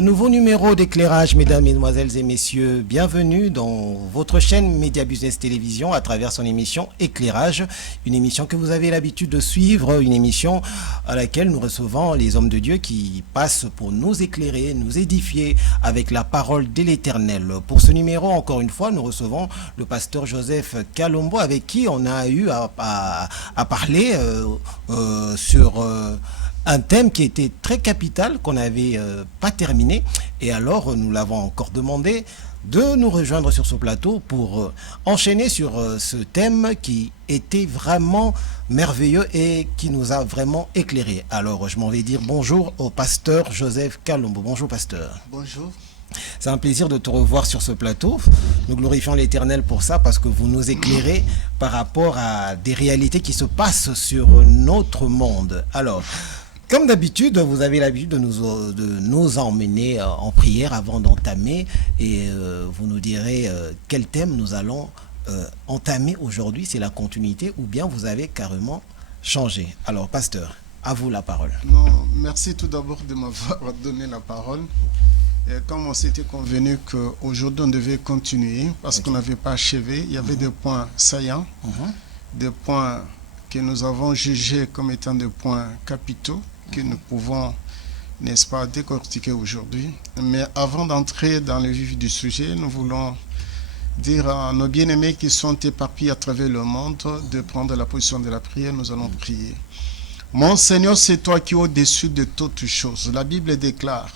Un nouveau numéro d'éclairage, mesdames, mesdemoiselles et messieurs. Bienvenue dans votre chaîne Média Business Télévision à travers son émission Éclairage. Une émission que vous avez l'habitude de suivre, une émission à laquelle nous recevons les hommes de Dieu qui passent pour nous éclairer, nous édifier avec la parole de l'Éternel. Pour ce numéro, encore une fois, nous recevons le pasteur Joseph Kalombo avec qui on a eu à parler sur... un thème qui était très capital, qu'on n'avait pas terminé. Et alors, nous l'avons encore demandé de nous rejoindre sur ce plateau pour enchaîner sur ce thème qui était vraiment merveilleux et qui nous a vraiment éclairé. Alors, je m'en vais dire bonjour au pasteur Joseph Kalombo. Bonjour, pasteur. Bonjour. C'est un plaisir de te revoir sur ce plateau. Nous glorifions l'Éternel pour ça parce que vous nous éclairez par rapport à des réalités qui se passent sur notre monde. Alors, comme d'habitude, vous avez l'habitude de nous emmener en prière avant d'entamer et vous nous direz quel thème nous allons entamer aujourd'hui, c'est la continuité ou bien vous avez carrément changé. Alors, pasteur, à vous la parole. Non, merci tout d'abord de m'avoir donné la parole. Et comme on s'était convenu qu'aujourd'hui on devait continuer parce qu'on n'avait pas achevé, il y avait des points saillants, des points que nous avons jugés comme étant des points capitaux, que nous pouvons, n'est-ce pas, décortiquer aujourd'hui. Mais avant d'entrer dans le vif du sujet, nous voulons dire à nos bien-aimés qui sont éparpillés à travers le monde de prendre la position de la prière. Nous allons prier. Mon Seigneur, c'est toi qui es au-dessus de toutes choses. La Bible déclare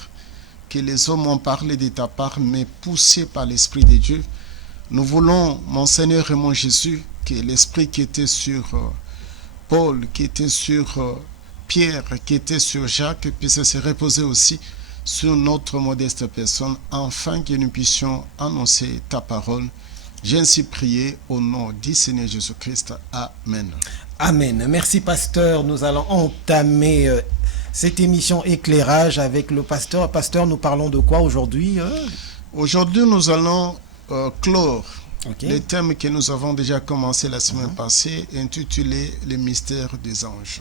que les hommes ont parlé de ta part, mais poussés par l'Esprit de Dieu. Nous voulons, mon Seigneur et mon Jésus, que l'Esprit qui était sur Paul, qui était sur Pierre, qui était sur Jacques, puisse se reposer aussi sur notre modeste personne, afin que nous puissions annoncer ta parole. J'ai ainsi prié au nom du Seigneur Jésus-Christ. Amen. Amen. Merci, pasteur. Nous allons entamer cette émission Éclairage avec le pasteur. Pasteur, nous parlons de quoi aujourd'hui? Aujourd'hui, nous allons clore le thème que nous avons déjà commencé la semaine passée, intitulé « Les mystères des anges ».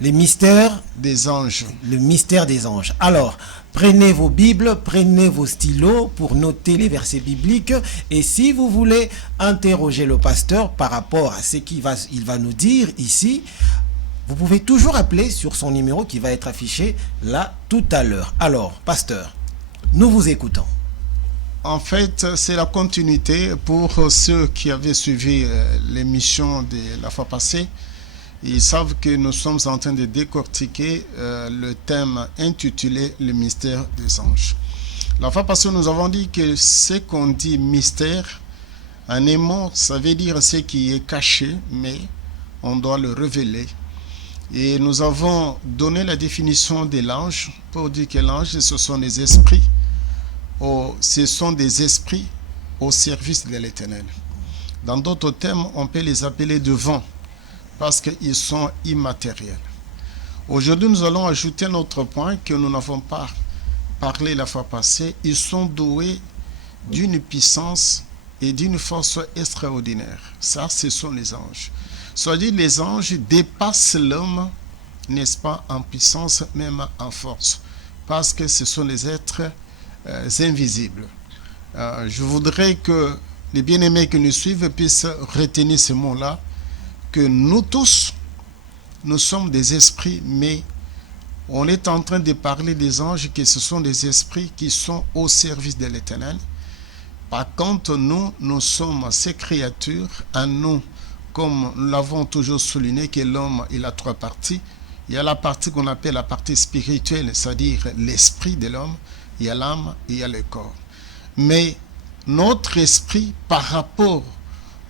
Les mystères des anges. Le mystère des anges. Alors, prenez vos Bibles, prenez vos stylos pour noter les versets bibliques. Et si vous voulez interroger le pasteur par rapport à ce qu'il va nous dire ici, vous pouvez toujours appeler sur son numéro qui va être affiché là tout à l'heure. Alors, pasteur, nous vous écoutons. En fait, c'est la continuité pour ceux qui avaient suivi l'émission de la fois passée. Ils savent que nous sommes en train de décortiquer le thème intitulé « Le mystère des anges ». La fois passée, nous avons dit que ce qu'on dit mystère, en un mot, ça veut dire ce qui est caché, mais on doit le révéler. Et nous avons donné la définition de l'ange pour dire que l'ange, ce sont des esprits. Ce sont des esprits au service de l'Éternel. Dans d'autres termes, on peut les appeler devant, parce qu'ils sont immatériels. Aujourd'hui, nous allons ajouter un autre point que nous n'avons pas parlé la fois passée. Ils sont doués d'une puissance et d'une force extraordinaire. Ça, ce sont les anges. C'est-à-dire, les anges dépassent l'homme, n'est-ce pas, en puissance, même en force, parce que ce sont les êtres invisibles. Je voudrais que les bien-aimés qui nous suivent puissent retenir ce mot-là, que nous tous, nous sommes des esprits, mais on est en train de parler des anges, que ce sont des esprits qui sont au service de l'Éternel. Par contre, nous sommes ces créatures, en nous, comme nous l'avons toujours souligné, que l'homme, il a trois parties. Il y a la partie qu'on appelle la partie spirituelle, c'est-à-dire l'esprit de l'homme, il y a l'âme et il y a le corps. Mais notre esprit, par rapport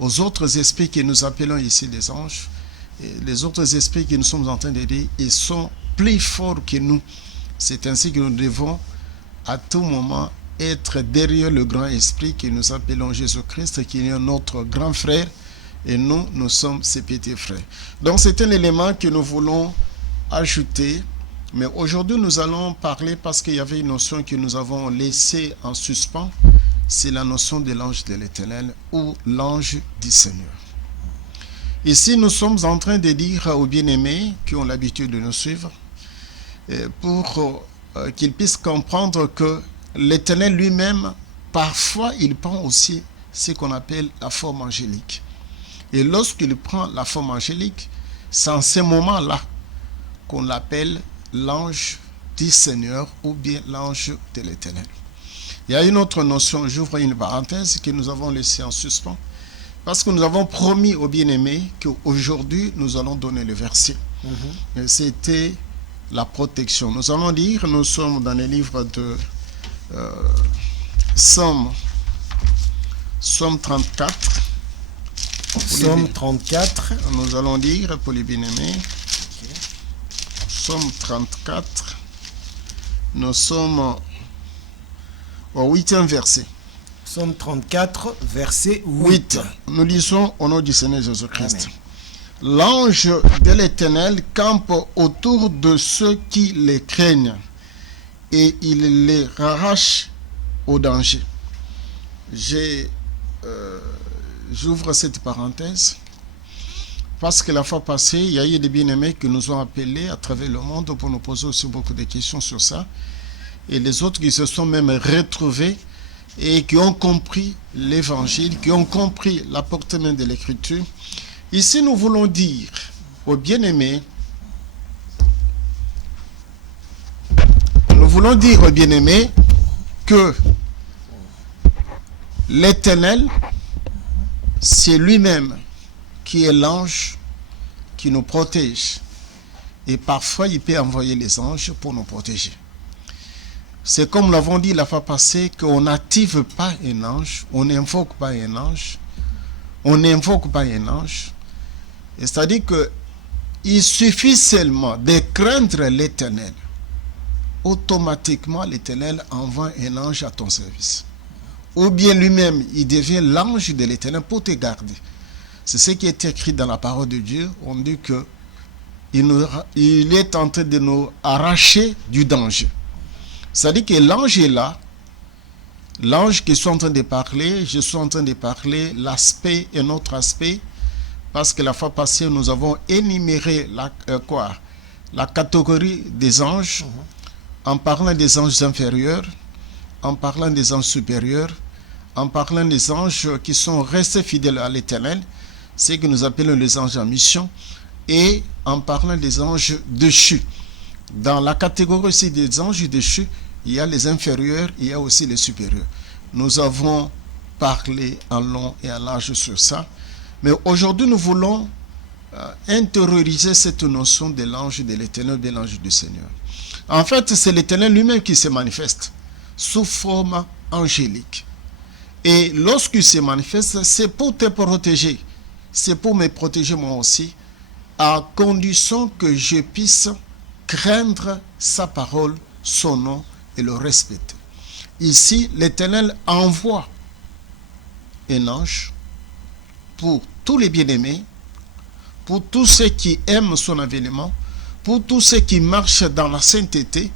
aux autres esprits que nous appelons ici les anges, et les autres esprits que nous sommes en train de dire, ils sont plus forts que nous. C'est ainsi que nous devons à tout moment être derrière le grand esprit que nous appelons Jésus-Christ, qui est notre grand frère, et nous sommes ses petits frères. Donc c'est un élément que nous voulons ajouter, mais aujourd'hui nous allons parler parce qu'il y avait une notion que nous avons laissée en suspens. C'est la notion de l'ange de l'Éternel ou l'ange du Seigneur. Ici, nous sommes en train de dire aux bien-aimés qui ont l'habitude de nous suivre, pour qu'il puisse comprendre que l'Éternel lui-même, parfois, il prend aussi ce qu'on appelle la forme angélique. Et lorsqu'il prend la forme angélique, c'est en ce moment-là qu'on l'appelle l'ange du Seigneur ou bien l'ange de l'Éternel. Il y a une autre notion, j'ouvre une parenthèse, que nous avons laissée en suspens, parce que nous avons promis aux bien-aimés qu'aujourd'hui, nous allons donner le verset. C'était la protection. Nous allons lire, nous sommes dans les livres de Somme 34. Somme 34. Nous allons lire pour les bien-aimés. Somme 34. Nous sommes au 8e verset. Somme 34, verset 8. Nous lisons au nom du Seigneur Jésus-Christ. L'ange de l'Éternel campe autour de ceux qui les craignent et il les arrache au danger. J'ouvre cette parenthèse parce que la fois passée, il y a eu des bien-aimés qui nous ont appelés à travers le monde pour nous poser aussi beaucoup de questions sur ça. Et les autres qui se sont même retrouvés et qui ont compris l'évangile, qui ont compris la portée même de l'écriture. Ici, nous voulons dire aux bien-aimés, que l'Éternel, c'est lui-même qui est l'ange qui nous protège. Et parfois, il peut envoyer les anges pour nous protéger. C'est comme nous l'avons dit la fois passée, qu'on n'active pas un ange, on n'invoque pas un ange, c'est-à-dire qu'il suffit seulement de craindre l'Éternel. Automatiquement, l'Éternel envoie un ange à ton service. Ou bien lui-même, il devient l'ange de l'Éternel pour te garder. C'est ce qui est écrit dans la parole de Dieu. On dit qu'il est en train de nous arracher du danger. C'est-à-dire que l'ange est là. L'ange que je suis en train de parler, l'aspect est notre aspect. Parce que la fois passée, nous avons énuméré la catégorie des anges, en parlant des anges inférieurs, en parlant des anges supérieurs, en parlant des anges qui sont restés fidèles à l'Éternel, ce que nous appelons les anges en mission, et en parlant des anges déchus. Dans la catégorie aussi des anges déchus, il y a les inférieurs, il y a aussi les supérieurs. Nous avons parlé en long et en large sur ça. Mais aujourd'hui, nous voulons intérioriser cette notion de l'ange de l'Éternel, de l'ange du Seigneur. En fait, c'est l'Éternel lui-même qui se manifeste sous forme angélique. Et lorsqu'il se manifeste, c'est pour te protéger. C'est pour me protéger moi aussi, à condition que je puisse craindre sa parole, son nom et le respecter. Ici, l'Éternel envoie un ange pour tous les bien-aimés, pour tous ceux qui aiment son avènement, pour tous ceux qui marchent dans la sainteté.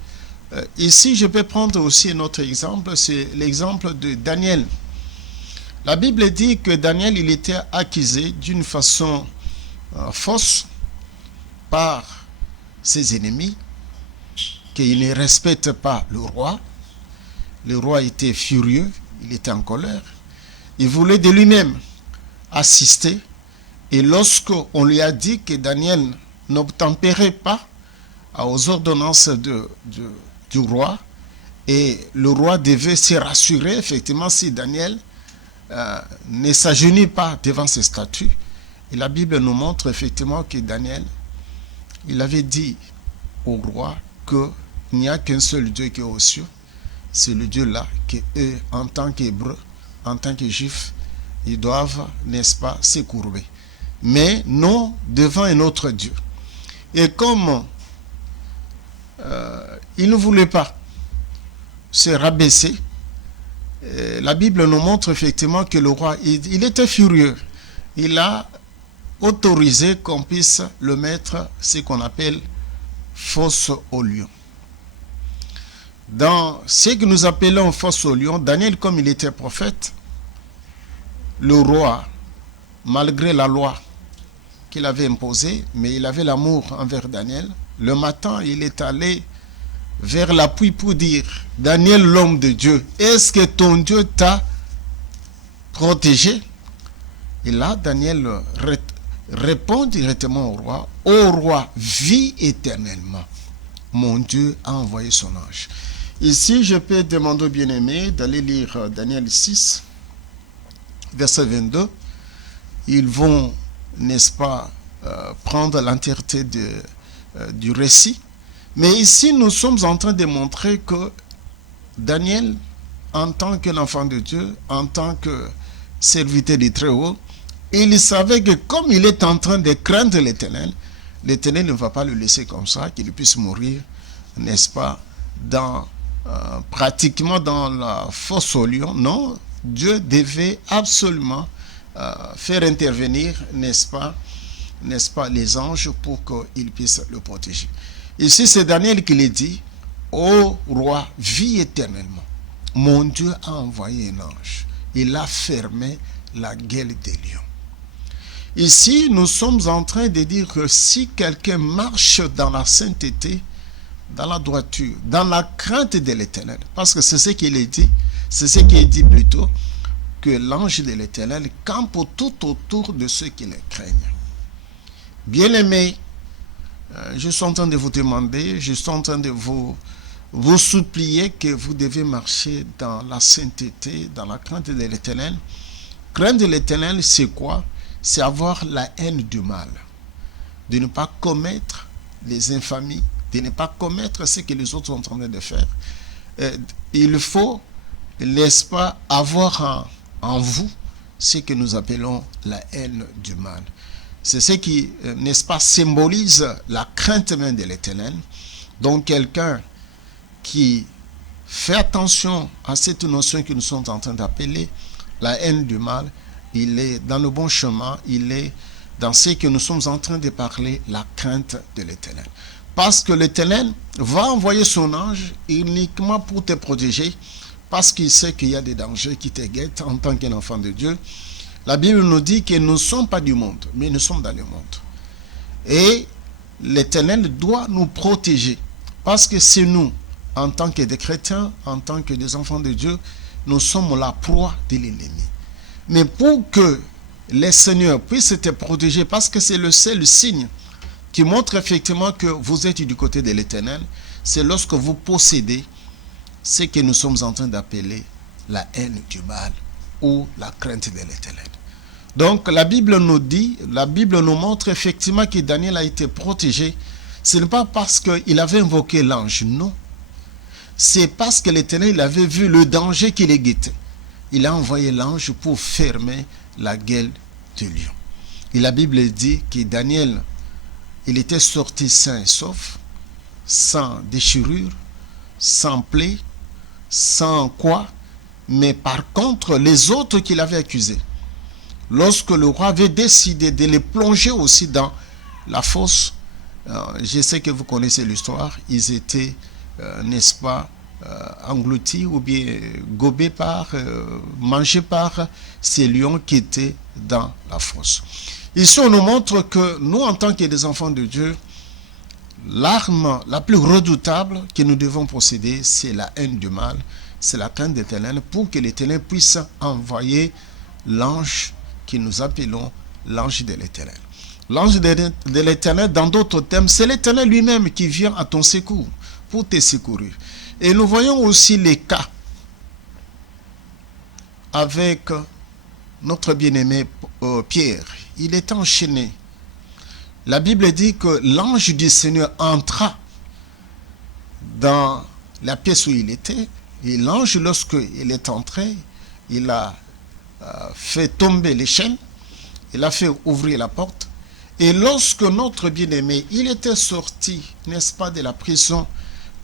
Ici, je peux prendre aussi un autre exemple, c'est l'exemple de Daniel. La Bible dit que Daniel, il était accusé d'une façon fausse par ses ennemis, qu'il ne respecte pas le roi. Le roi était furieux, il était en colère. Il voulait de lui-même assister. Et lorsqu'on lui a dit que Daniel n'obtempérait pas aux ordonnances du roi, et le roi devait se rassurer, effectivement, si Daniel ne s'agenouille pas devant ses statues. Et la Bible nous montre effectivement que Daniel, il avait dit au roi qu'il n'y a qu'un seul Dieu qui est aux cieux. C'est le Dieu-là qu'eux, en tant qu'Hébreux, en tant que Juifs, ils doivent, n'est-ce pas, se courber. Mais non devant un autre Dieu. Et comme il ne voulait pas se rabaisser, la Bible nous montre effectivement que le roi, il était furieux. Il a autorisé qu'on puisse le mettre, ce qu'on appelle fosse au lion. Dans ce que nous appelons fosse au lion, Daniel, comme il était prophète, le roi, malgré la loi qu'il avait imposée, mais il avait l'amour envers Daniel. Le matin, il est allé vers l'appui pour dire, Daniel, l'homme de Dieu, est-ce que ton Dieu t'a protégé? Et là, Daniel répond directement au roi, ô roi, vis éternellement. Mon Dieu a envoyé son ange. Ici, je peux demander aux bien-aimés d'aller lire Daniel 6, verset 22. Ils vont, n'est-ce pas, prendre l'entièreté du récit. Mais ici, nous sommes en train de montrer que Daniel, en tant qu'enfant de Dieu, en tant que serviteur du Très-Haut, il savait que comme il est en train de craindre l'Éternel, l'Éternel ne va pas le laisser comme ça, qu'il puisse mourir, n'est-ce pas, pratiquement dans la fosse aux lions. Non, Dieu devait absolument faire intervenir, n'est-ce pas, les anges pour qu'ils puissent le protéger. Ici, c'est Daniel qui le dit, ô roi, vis éternellement. Mon Dieu a envoyé un ange. Il a fermé la gueule des lions. Ici, nous sommes en train de dire que si quelqu'un marche dans la sainteté, dans la droiture, dans la crainte de l'Éternel, parce que c'est ce qu'il est dit, c'est ce qui est dit plutôt, que l'ange de l'Éternel campe tout autour de ceux qui le craignent. Bien-aimés, je suis en train de vous demander, je suis en train de vous supplier que vous devez marcher dans la sainteté, dans la crainte de l'Éternel. Crainte de l'Éternel, c'est quoi? C'est avoir la haine du mal, de ne pas commettre les infamies, de ne pas commettre ce que les autres sont en train de faire. Il faut, n'est-ce pas, avoir en vous ce que nous appelons la haine du mal. C'est ce qui, n'est-ce pas, symbolise la crainte même de l'Éternel. Donc quelqu'un qui fait attention à cette notion que nous sommes en train d'appeler la haine du mal, il est dans le bon chemin, il est dans ce que nous sommes en train de parler, la crainte de l'Éternel. Parce que l'Éternel va envoyer son ange uniquement pour te protéger, parce qu'il sait qu'il y a des dangers qui te guettent en tant qu'enfant de Dieu. La Bible nous dit que nous ne sommes pas du monde, mais nous sommes dans le monde. Et l'Éternel doit nous protéger, parce que c'est nous, en tant que des chrétiens, en tant que des enfants de Dieu, nous sommes la proie de l'ennemi. Mais pour que les seigneurs puissent te protéger, parce que c'est le seul signe qui montre effectivement que vous êtes du côté de l'Éternel, c'est lorsque vous possédez ce que nous sommes en train d'appeler la haine du mal ou la crainte de l'Éternel. Donc la Bible nous dit, la Bible nous montre effectivement que Daniel a été protégé. Ce n'est pas parce qu'il avait invoqué l'ange, non. C'est parce que l'Éternel avait vu le danger qui les guettait. Il a envoyé l'ange pour fermer la gueule du lion. Et la Bible dit que Daniel, il était sorti sain et sauf, sans déchirure, sans plaie, sans quoi. Mais par contre, les autres qu'il avait accusés, lorsque le roi avait décidé de les plonger aussi dans la fosse, je sais que vous connaissez l'histoire, ils étaient, n'est-ce pas, engloutis ou bien gobés mangés par ces lions qui étaient dans la fosse. Ici, on nous montre que nous, en tant que des enfants de Dieu, l'arme la plus redoutable que nous devons posséder, c'est la haine du mal, c'est la crainte de l'Éternel, pour que l'Éternel puisse envoyer l'ange que nous appelons l'ange de l'Éternel. L'ange de l'Éternel, dans d'autres termes, c'est l'Éternel lui-même qui vient à ton secours, pour te secourir. Et nous voyons aussi les cas avec notre bien-aimé Pierre. Il est enchaîné. La Bible dit que l'ange du Seigneur entra dans la pièce où il était. Et l'ange, lorsqu'il est entré, il a fait tomber les chaînes. Il a fait ouvrir la porte. Et lorsque notre bien-aimé, il était sorti, n'est-ce pas, de la prison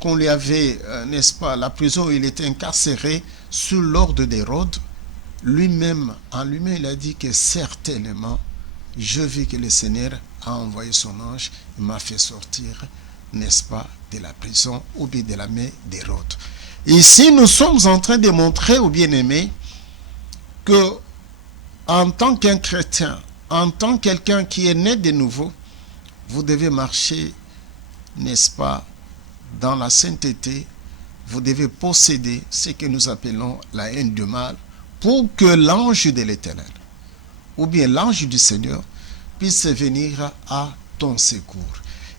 qu'on lui avait, n'est-ce pas, la prison où il était incarcéré sous l'ordre d'Hérode, lui-même, en lui-même, il a dit que certainement, je vis que le Seigneur a envoyé son ange, il m'a fait sortir, n'est-ce pas, de la prison ou bien de la main d'Hérode. Ici, nous sommes en train de montrer aux bien-aimés que, en tant qu'un chrétien, en tant que quelqu'un qui est né de nouveau, vous devez marcher, n'est-ce pas, dans la sainteté, vous devez posséder ce que nous appelons la haine du mal pour que l'ange de l'Éternel, ou bien l'ange du Seigneur, puisse venir à ton secours.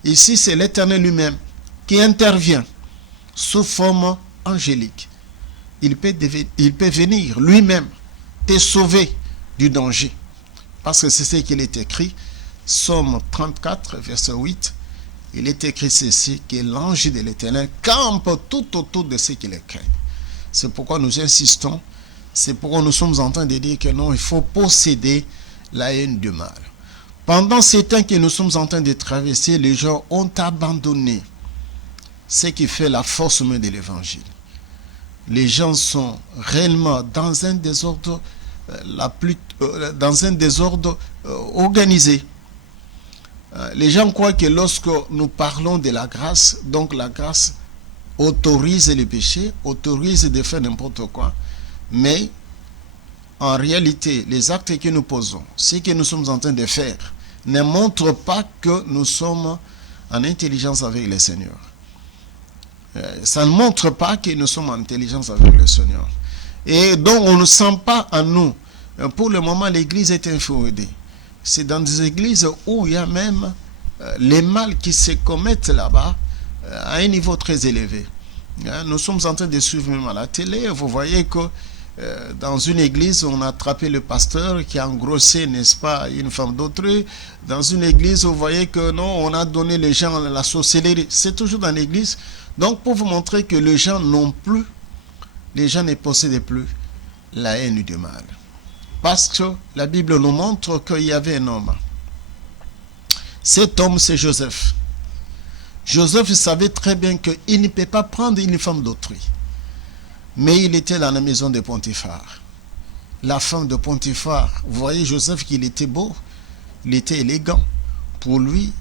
Ici, c'est l'Éternel lui-même qui intervient sous forme angélique. Il peut venir lui-même te sauver du danger. Parce que c'est ce qu'il est écrit, Psaume 34, verset 8, il est écrit ceci, que l'ange de l'Éternel campe tout autour de ceux qui le craignent. C'est pourquoi nous insistons, c'est pourquoi nous sommes en train de dire que non, il faut posséder la haine du mal. Pendant ces temps que nous sommes en train de traverser, les gens ont abandonné ce qui fait la force même de l'évangile. Les gens sont réellement dans un désordre organisé. Les gens croient que lorsque nous parlons de la grâce, donc la grâce autorise les péchés, autorise de faire n'importe quoi, mais en réalité, les actes que nous posons, ce que nous sommes en train de faire, ne montrent pas que nous sommes en intelligence avec le Seigneur. Ça ne montre pas que nous sommes en intelligence avec le Seigneur. Et donc, on ne sent pas en nous. Pour le moment, l'Église est inféodée. C'est dans des églises où il y a même les mal qui se commettent là-bas à un niveau très élevé. Nous sommes en train de suivre même à la télé. Vous voyez que dans une église, on a attrapé le pasteur qui a engrossé, n'est-ce pas, une femme d'autrui. Dans une église, vous voyez que non, on a donné les gens la sorcellerie. C'est toujours dans l'église. Donc, pour vous montrer que les gens n'ont plus, les gens ne possèdent plus la haine du mal. Parce que la Bible nous montre qu'il y avait un homme. Cet homme, c'est Joseph. Joseph savait très bien qu'il ne peut pas prendre une femme d'autrui. Mais il était dans la maison de Potiphar. La femme de Potiphar, vous voyez Joseph qu'il était beau, il était élégant. Pour lui,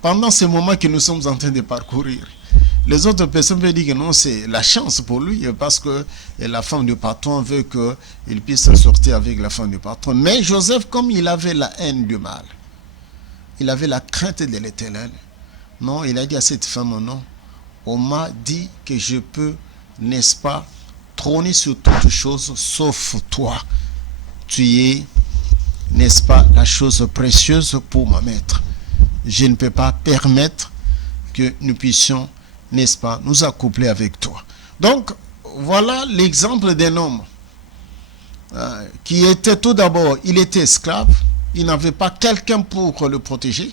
pendant ce moment que nous sommes en train de parcourir, les autres personnes veulent dire que non, c'est la chance pour lui, parce que la femme du patron veut qu'il puisse sortir avec la femme du patron. Mais Joseph, comme il avait la haine du mal, il avait la crainte de l'Éternel, non, il a dit à cette femme, non, on m'a dit que je peux, n'est-ce pas, trôner sur toutes choses, sauf toi. Tu es, n'est-ce pas, la chose précieuse pour ma maître. Je ne peux pas permettre que nous puissions, n'est-ce pas, nous accoupler avec toi. Donc, voilà l'exemple d'un homme qui était tout d'abord, il était esclave, il n'avait pas quelqu'un pour le protéger,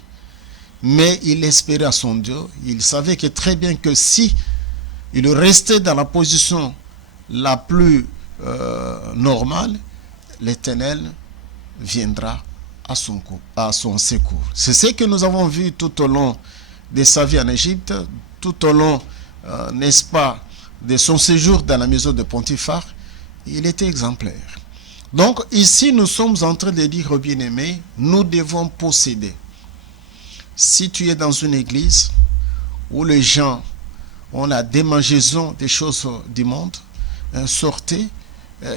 mais il espérait à son Dieu. Il savait que très bien que si il restait dans la position la plus normale, l'Éternel viendra à son secours. C'est ce que nous avons vu tout au long de sa vie en Égypte, tout au long, n'est-ce pas, de son séjour dans la maison de Potiphar. Il était exemplaire. Donc ici, nous sommes en train de dire aux bien-aimés, nous devons posséder. Si tu es dans une église où les gens ont la démangeaison des choses du monde, sortez.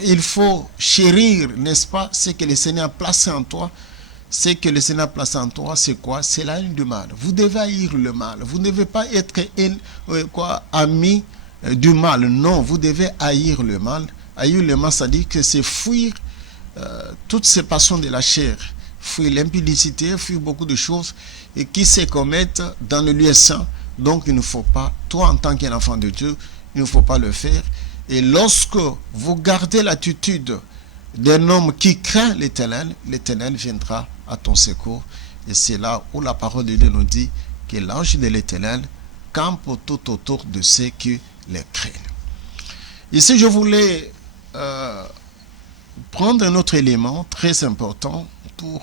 Il faut chérir, n'est-ce pas, ce que le Seigneur a placé en toi. Ce que le Seigneur a placé en toi, c'est quoi? C'est la haine du mal. Vous devez haïr le mal. Vous ne devez pas être ami du mal. Non, vous devez haïr le mal. Haïr le mal, ça dit que c'est fuir toutes ces passions de la chair. Fuir l'impudicité, fuir beaucoup de choses et qui se commettent dans le lieu saint. Donc il ne faut pas, toi en tant qu'enfant de Dieu, il ne faut pas le faire. Et lorsque vous gardez l'attitude d'un homme qui craint l'Éternel, l'Éternel viendra à ton secours. Et c'est là où la parole de Dieu nous dit que l'ange de l'Éternel campe tout autour de ceux qui les craignent. Ici, je voulais prendre un autre élément très important pour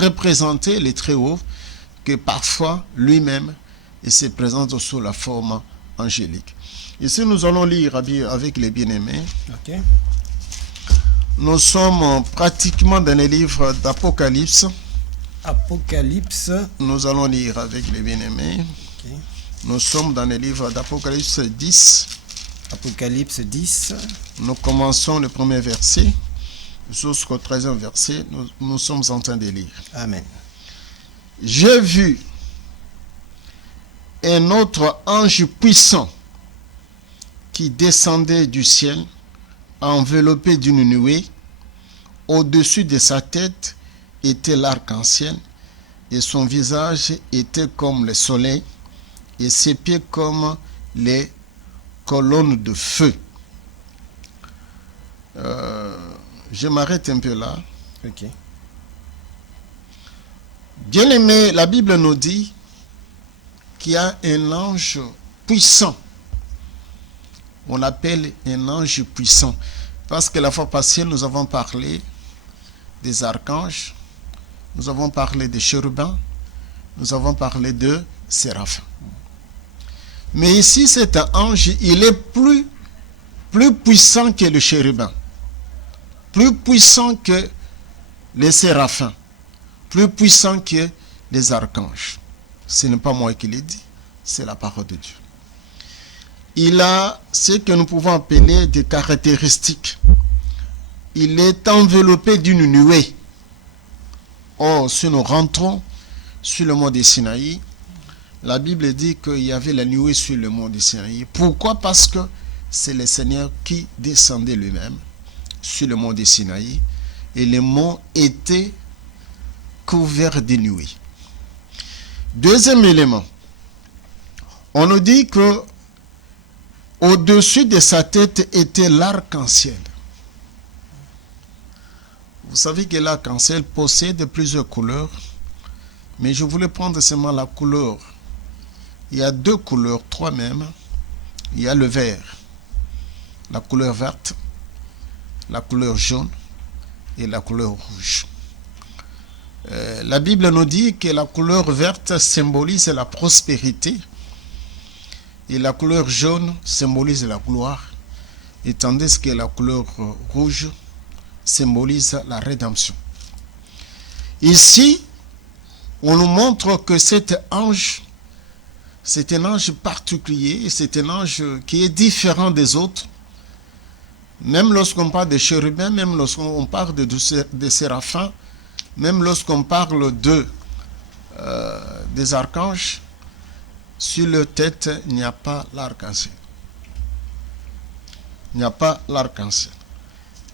représenter le Très-Haut, que parfois lui-même il se présente sous la forme angélique. Ici, nous allons lire avec les bien-aimés. Okay. Nous sommes pratiquement dans les livres d'Apocalypse. Apocalypse. Nous allons lire avec les bien-aimés. Okay. Nous sommes dans les livres d'Apocalypse 10. Apocalypse 10. Nous commençons le premier verset jusqu'au 13e verset. Nous sommes en train de lire. Amen. J'ai vu un autre ange puissant qui descendait du ciel, enveloppé d'une nuée. Au-dessus de sa tête était l'arc-en-ciel, et son visage était comme le soleil, et ses pieds comme les colonnes de feu. Je m'arrête un peu là. Ok. Bien-aimé, la Bible nous dit qu'il y a un ange puissant. On l'appelle un ange puissant. Parce que la fois passée, nous avons parlé des archanges, nous avons parlé des chérubins, nous avons parlé de séraphins. Mais ici, cet ange, il est plus puissant que le chérubin, plus puissant que les séraphins, plus puissant que les archanges. Ce n'est pas moi qui l'ai dit, c'est la parole de Dieu. Il a ce que nous pouvons appeler des caractéristiques. Il est enveloppé d'une nuée. Or, si nous rentrons sur le mont de Sinaï, la Bible dit qu'il y avait la nuée sur le mont de Sinaï. Pourquoi? Parce que c'est le Seigneur qui descendait lui-même sur le mont de Sinaï et le mont était couvert de nuées. Deuxième élément, on nous dit que au-dessus de sa tête était l'arc-en-ciel. Vous savez que l'arc-en-ciel possède plusieurs couleurs, mais je voulais prendre seulement la couleur. Il y a deux couleurs, trois même. Il y a le vert, la couleur verte, la couleur jaune et la couleur rouge. La Bible nous dit que la couleur verte symbolise la prospérité et la couleur jaune symbolise la gloire, et tandis que la couleur rouge symbolise la rédemption. Ici, on nous montre que cet ange, c'est un ange particulier, c'est un ange qui est différent des autres. Même lorsqu'on parle de chérubins, même lorsqu'on parle de séraphins, même lorsqu'on parle des archanges, sur leur tête, il n'y a pas l'arc-en-ciel. Il n'y a pas l'arc-en-ciel.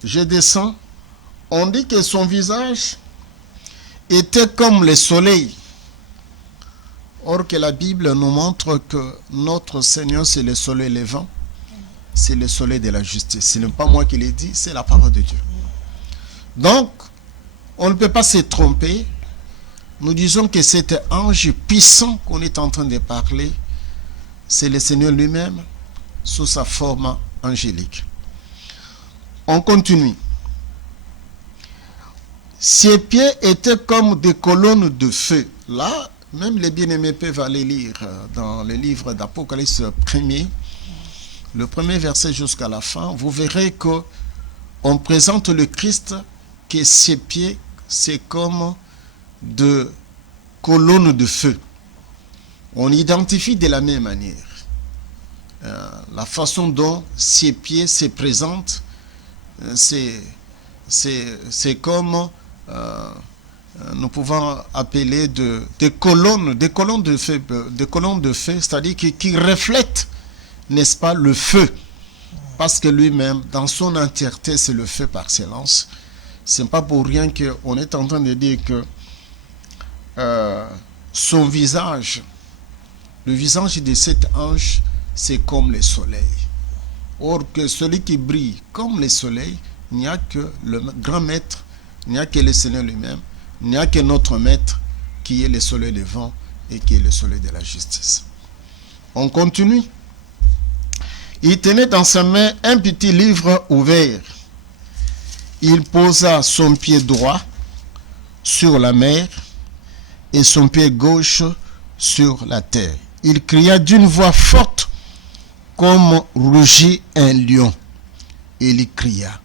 Je descends. On dit que son visage était comme le soleil. Or que la Bible nous montre que notre Seigneur, c'est le soleil levant. C'est le soleil de la justice. Ce n'est pas moi qui l'ai dit, c'est la parole de Dieu. Donc, on ne peut pas se tromper. Nous disons que cet ange puissant qu'on est en train de parler, c'est le Seigneur lui-même sous sa forme angélique. On continue. Ses pieds étaient comme des colonnes de feu. Là, même les bien-aimés peuvent aller lire dans le livre d'Apocalypse 1er, le premier verset jusqu'à la fin. Vous verrez qu'on présente le Christ, que ses pieds, c'est comme de colonnes de feu. On identifie de la même manière la façon dont ses pieds se présentent. C'est comme nous pouvons appeler des colonnes de feu, c'est-à-dire qui reflètent, n'est-ce pas, le feu, parce que lui-même, dans son entièreté, c'est le feu par excellence. C'est pas pour rien qu'on est en train de dire que son visage, le visage de cet ange, c'est comme le soleil. Or que celui qui brille comme le soleil, il n'y a que le grand maître, il n'y a que le Seigneur lui-même, il n'y a que notre maître qui est le soleil levant et qui est le soleil de la justice. On continue. Il tenait dans sa main un petit livre ouvert. Il posa son pied droit sur la mer et son pied gauche sur la terre. Il cria d'une voix forte comme rugit un lion. Il cria.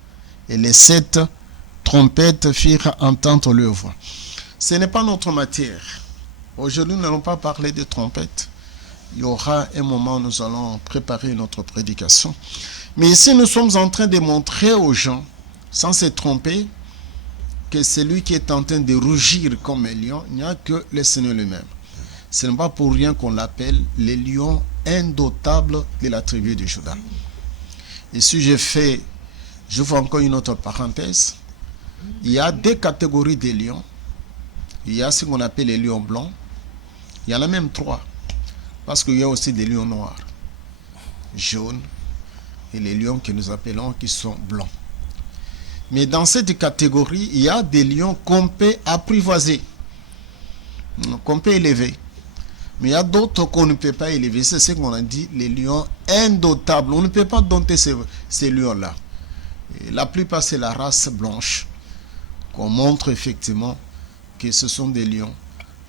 Et les 7 trompettes firent entendre leur voix. Ce n'est pas notre matière. Aujourd'hui, nous n'allons pas parler de trompettes. Il y aura un moment où nous allons préparer notre prédication. Mais ici, nous sommes en train de montrer aux gens, sans se tromper, que celui qui est en train de rugir comme un lion, il n'y a que le Seigneur lui-même. Ce n'est pas pour rien qu'on l'appelle les lions indomptables de la tribu de Juda. Et si je vois encore une autre parenthèse, il y a deux catégories de lions. Il y a ce qu'on appelle les lions blancs. Il y en a même trois. Parce qu'il y a aussi des lions noirs, jaunes, et les lions que nous appelons qui sont blancs. Mais dans cette catégorie, il y a des lions qu'on peut apprivoiser, qu'on peut élever. Mais il y a d'autres qu'on ne peut pas élever. C'est ce qu'on a dit, les lions indomptables. On ne peut pas dompter ces lions-là. La plupart, c'est la race blanche, qu'on montre effectivement que ce sont des lions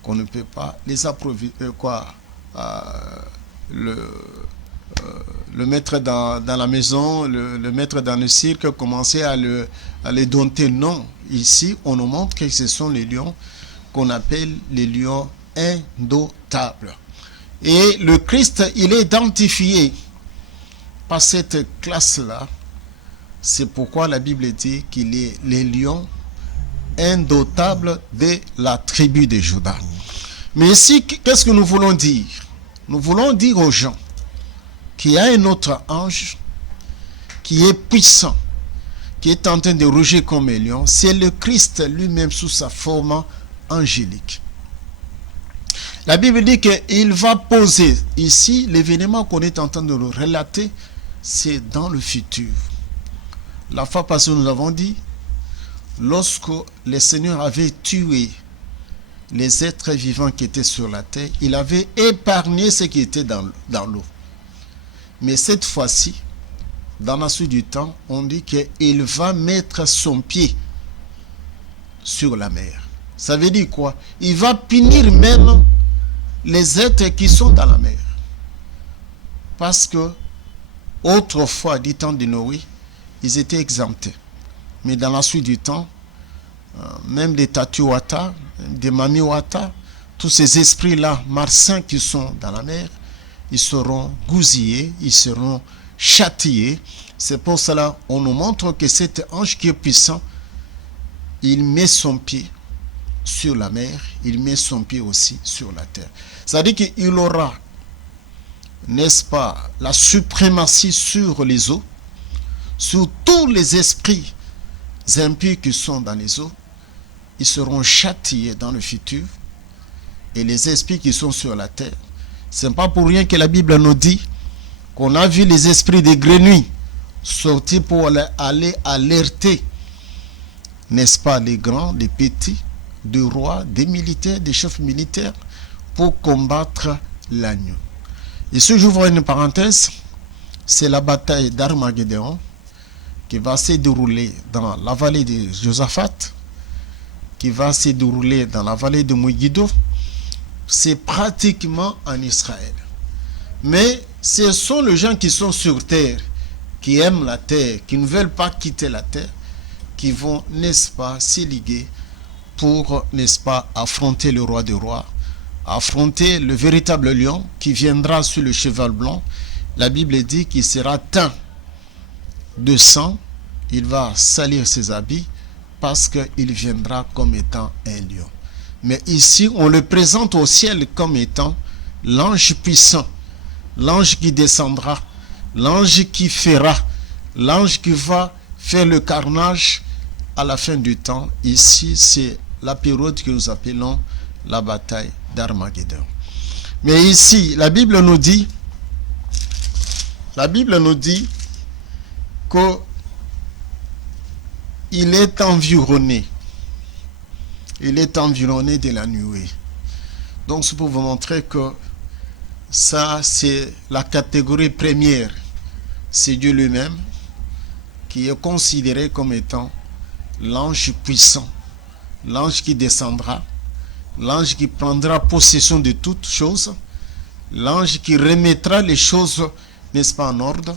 qu'on ne peut pas les le mettre dans la maison, le mettre dans le cirque, commencer à les dompter. Non, ici, on nous montre que ce sont les lions qu'on appelle les lions indomptables. Et le Christ, il est identifié par cette classe-là. C'est pourquoi la Bible dit qu'il est les lions indomptables de la tribu de Juda. Mais ici, qu'est-ce que nous voulons dire? Nous voulons dire aux gens qu'il y a un autre ange qui est puissant, qui est en train de rugir comme un lion. C'est le Christ lui-même sous sa forme angélique. La Bible dit qu'il va poser ici, l'événement qu'on est en train de relater, c'est dans le futur. La fois passée, nous avons dit, lorsque le Seigneur avait tué les êtres vivants qui étaient sur la terre, il avait épargné ceux qui étaient dans l'eau. Mais cette fois-ci, dans la suite du temps, on dit qu'il va mettre son pied sur la mer. Ça veut dire quoi? Il va punir même les êtres qui sont dans la mer. Parce que autrefois, du temps de Noé, ils étaient exemptés. Mais dans la suite du temps, même des Tatuata, des Mamiwata, tous ces esprits-là, malsains qui sont dans la mer, ils seront gousillés, ils seront châtiés. C'est pour cela qu'on nous montre que cet ange qui est puissant, il met son pied sur la mer, il met son pied aussi sur la terre. C'est-à-dire qu'il aura, n'est-ce pas, la suprématie sur les eaux, sur tous les esprits impurs qui sont dans les eaux. Ils seront châtiés dans le futur. Et les esprits qui sont sur la terre, ce n'est pas pour rien que la Bible nous dit qu'on a vu les esprits des grenouilles sortir pour aller alerter, n'est-ce pas, les grands, les petits, des rois, des militaires, des chefs militaires, pour combattre l'agneau. Et si j'ouvre une parenthèse, c'est la bataille d'Armageddon qui va se dérouler dans la vallée de Josaphat, qui va se dérouler dans la vallée de Megiddo. C'est pratiquement en Israël. Mais ce sont les gens qui sont sur terre, qui aiment la terre, qui ne veulent pas quitter la terre, qui vont, n'est-ce pas, s'y liguer pour, n'est-ce pas, affronter le roi des rois, affronter le véritable lion qui viendra sur le cheval blanc. La Bible dit qu'il sera teint de sang, il va salir ses habits parce qu'il viendra comme étant un lion. Mais ici, on le présente au ciel comme étant l'ange puissant, l'ange qui descendra, l'ange qui fera, l'ange qui va faire le carnage à la fin du temps. Ici, c'est la période que nous appelons la bataille d'Armageddon. Mais ici, la Bible nous dit que il est environné de la nuée. Donc c'est pour vous montrer que ça, c'est la catégorie première. C'est Dieu lui-même qui est considéré comme étant l'ange puissant, l'ange qui descendra, l'ange qui prendra possession de toutes choses, l'ange qui remettra les choses, n'est-ce pas, en ordre.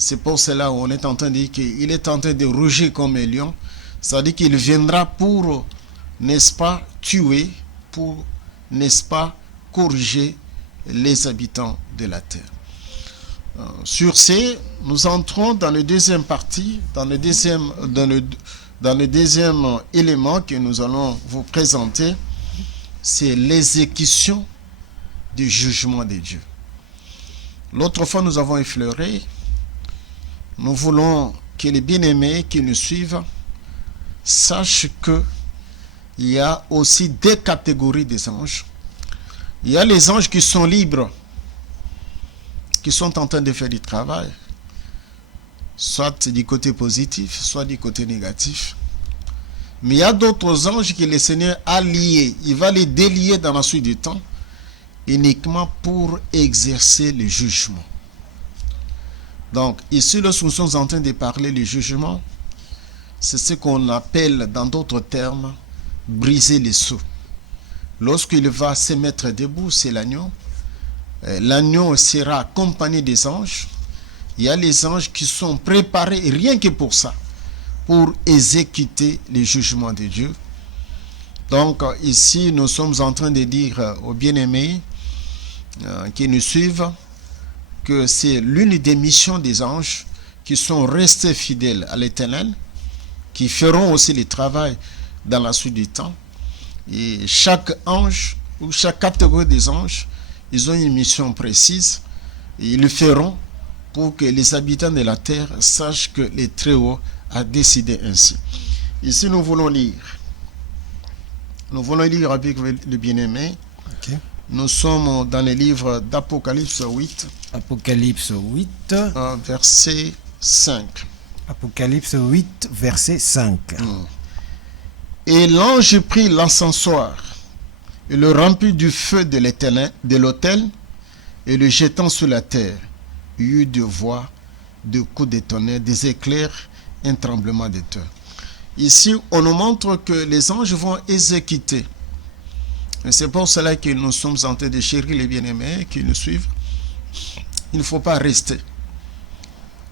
C'est pour cela qu'on est en train de dire qu'il est en train de rugir comme un lion. C'est-à-dire qu'il viendra pour, n'est-ce pas, tuer, pour, n'est-ce pas, corriger les habitants de la terre. Sur ce, nous entrons dans la deuxième partie, dans le deuxième élément que nous allons vous présenter. C'est l'exécution du jugement de Dieu. L'autre fois, nous avons effleuré, nous voulons que les bien-aimés qui nous suivent sachent qu'il y a aussi deux catégories des anges. Il y a les anges qui sont libres, qui sont en train de faire du travail, soit du côté positif, soit du côté négatif. Mais il y a d'autres anges que le Seigneur a liés. Il va les délier dans la suite du temps, uniquement pour exercer le jugement. Donc, ici, lorsque nous sommes en train de parler du jugement, c'est ce qu'on appelle, dans d'autres termes, briser les sceaux. Lorsqu'il va se mettre debout, c'est l'agneau. L'agneau sera accompagné des anges. Il y a les anges qui sont préparés rien que pour ça, pour exécuter les jugements de Dieu. Donc ici, nous sommes en train de dire aux bien-aimés qui nous suivent que c'est l'une des missions des anges qui sont restés fidèles à l'Éternel, qui feront aussi le travail dans la suite du temps. Et chaque ange ou chaque catégorie des anges, ils ont une mission précise et ils le feront pour que les habitants de la terre sachent que le Très-Haut a décidé ainsi. Ici, nous voulons lire. Nous voulons lire avec le bien-aimé. Okay. Nous sommes dans le livre d'Apocalypse 8. Apocalypse 8. Verset 5. Apocalypse 8, verset 5. Et l'ange prit l'encensoir et le remplit du feu de l'autel et le jetant sur la terre. Il y eut de voix, de coups de tonnerre, des éclairs, un tremblement de terre. Ici, on nous montre que les anges vont exécuter. Et c'est pour cela que nous sommes en train de chérir les bien-aimés qui nous suivent. Il ne faut pas rester.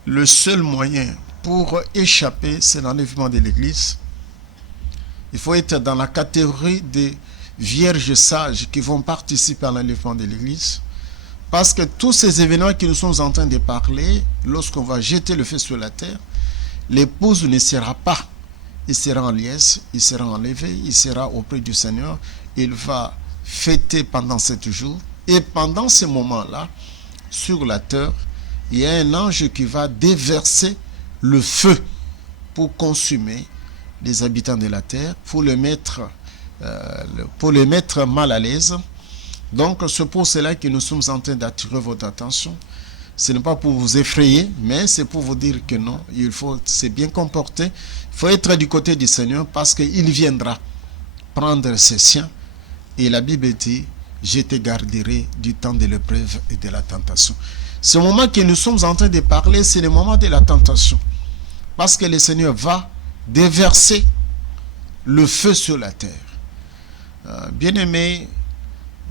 Le seul moyen pour échapper, c'est l'enlèvement de l'Église. Il faut être dans la catégorie des vierges sages qui vont participer à l'enlèvement de l'Église. Parce que tous ces événements que nous sommes en train de parler, lorsqu'on va jeter le feu sur la terre, l'épouse ne sera pas. Il sera en liesse, il sera enlevé, il sera auprès du Seigneur. Il va fêter pendant 7 jours. Et pendant ce moment-là, sur la terre, il y a un ange qui va déverser le feu pour consumer les habitants de la terre, pour les mettre mal à l'aise. Donc, c'est pour cela que nous sommes en train d'attirer votre attention. Ce n'est pas pour vous effrayer, mais c'est pour vous dire que non, il faut se bien comporter. Il faut être du côté du Seigneur parce qu'il viendra prendre ses siens. Et la Bible dit, je te garderai du temps de l'épreuve et de la tentation. Ce moment que nous sommes en train de parler, c'est le moment de la tentation. Parce que le Seigneur va déverser le feu sur la terre. Bien-aimés,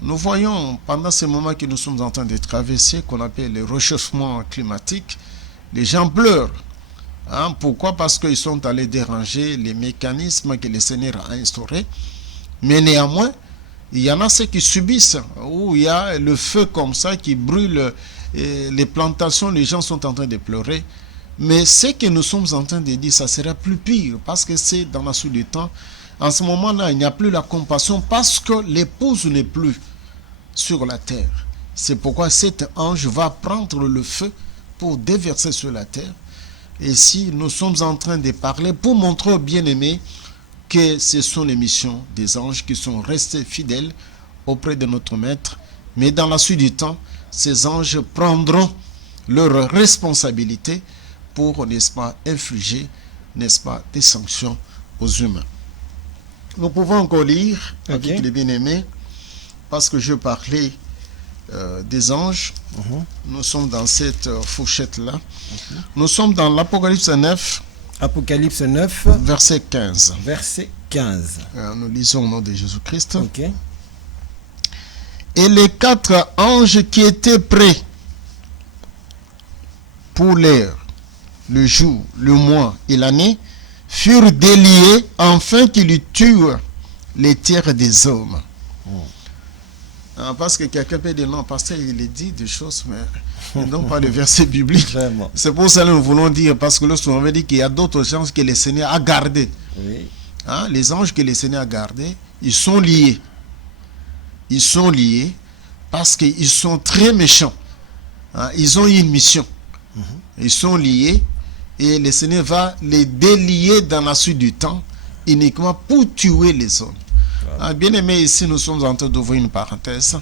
nous voyons pendant ce moment que nous sommes en train de traverser, qu'on appelle le réchauffement climatique, les gens pleurent. Pourquoi? Parce qu'ils sont allés déranger les mécanismes que le Seigneur a instaurés. Mais néanmoins, il y en a ceux qui subissent, où il y a le feu comme ça qui brûle les plantations, les gens sont en train de pleurer. Mais ce que nous sommes en train de dire, ça sera plus pire, parce que c'est dans la suite du temps. En ce moment-là, il n'y a plus la compassion, parce que l'épouse n'est plus sur la terre. C'est pourquoi cet ange va prendre le feu pour déverser sur la terre. Et si nous sommes en train de parler pour montrer aux bien-aimés que ce sont les missions des anges qui sont restés fidèles auprès de notre Maître. Mais dans la suite du temps, ces anges prendront leur responsabilité pour, n'est-ce pas, infliger, n'est-ce pas, des sanctions aux humains. Nous pouvons encore lire avec les bien-aimés, parce que je parlais des anges. Nous sommes dans cette fourchette-là. Nous sommes dans l'Apocalypse 9. Apocalypse 9, verset 15. Verset 15. Nous lisons au nom de Jésus-Christ. Okay. Et les 4 anges qui étaient prêts pour l'heure, le jour, le mois et l'année, furent déliés afin qu'ils tuent les tiers des hommes. Parce que quelqu'un peut dire non, pasteur, il est dit des choses, mais non pas le verset biblique. C'est pour ça que nous voulons dire, parce que lorsqu'on avait dit qu'il y a d'autres anges que le Seigneur a gardés. Oui. Les anges que le Seigneur a gardés, ils sont liés. Ils sont liés parce qu'ils sont très méchants. Hein, ils ont une mission. Ils sont liés et le Seigneur va les délier dans la suite du temps uniquement pour tuer les hommes. Ah, bien aimé, ici nous sommes en train d'ouvrir une parenthèse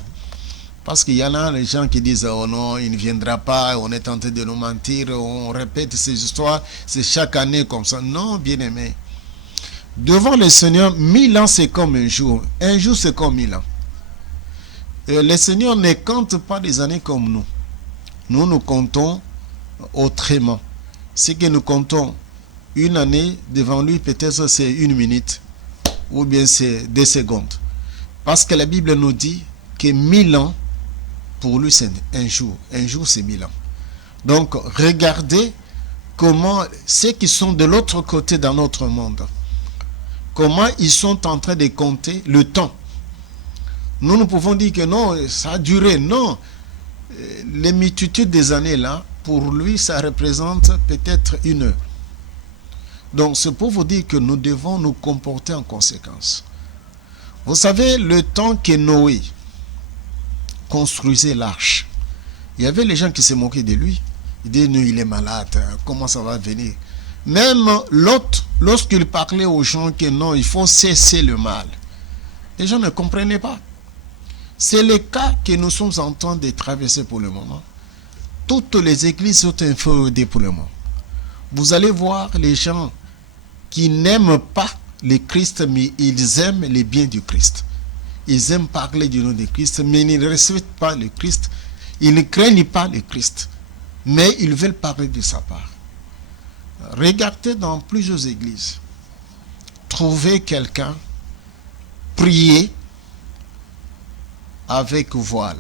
parce qu'il y en a les gens qui disent oh non, il ne viendra pas, on est en train de nous mentir, on répète ces histoires, c'est chaque année comme ça. Non, bien aimé, devant le Seigneur, 1000 ans c'est comme un jour c'est comme 1000 ans. Le Seigneur ne compte pas des années comme nous. Nous comptons autrement. C'est que nous comptons une année, devant lui peut-être c'est 1 minute ou bien c'est 2 secondes. Parce que la Bible nous dit que 1000 ans, pour lui c'est un jour. Un jour c'est 1000 ans. Donc regardez comment ceux qui sont de l'autre côté dans notre monde, comment ils sont en train de compter le temps. Nous pouvons dire que non, ça a duré. Non. Les multitudes des années là, pour lui, ça représente peut-être 1 heure. Donc, c'est pour vous dire que nous devons nous comporter en conséquence. Vous savez, le temps que Noé construisait l'arche, il y avait les gens qui se moquaient de lui. Ils disaient, non, il est malade, comment ça va venir? Même l'autre, lorsqu'il parlait aux gens que non, il faut cesser le mal, les gens ne comprenaient pas. C'est le cas que nous sommes en train de traverser pour le moment. Toutes les églises sont inféodées pour le moment. Vous allez voir les gens qui n'aiment pas le Christ, mais ils aiment les biens du Christ. Ils aiment parler du nom de Christ, mais ils ne respectent pas le Christ. Ils ne craignent pas le Christ, mais ils veulent parler de sa part. Regardez dans plusieurs églises. Trouvez quelqu'un, prier avec voile.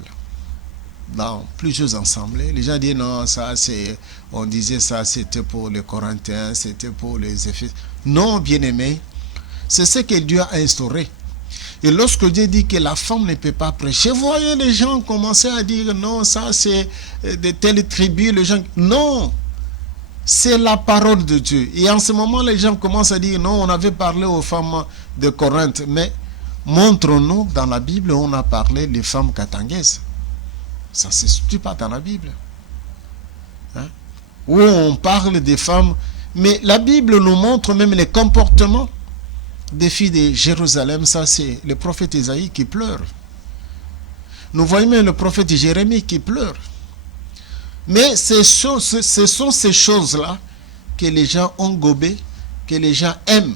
Dans plusieurs assemblées, les gens disent non, ça c'est, on disait ça c'était pour les Corinthiens, c'était pour les Éphésiens. Non, bien-aimé, c'est ce que Dieu a instauré. Et lorsque Dieu dit que la femme ne peut pas prêcher, vous voyez les gens commencer à dire non, ça c'est de telles tribus, les gens. Non, c'est la parole de Dieu. Et en ce moment, les gens commencent à dire non, on avait parlé aux femmes de Corinthe, mais montre-nous dans la Bible où on a parlé des femmes katangaises. Ça ne se situe pas dans la Bible. Hein? Où on parle des femmes. Mais la Bible nous montre même les comportements des filles de Jérusalem. Ça, c'est le prophète Isaïe qui pleure. Nous voyons même le prophète Jérémie qui pleure. Mais ce sont ces choses-là que les gens ont gobées, que les gens aiment.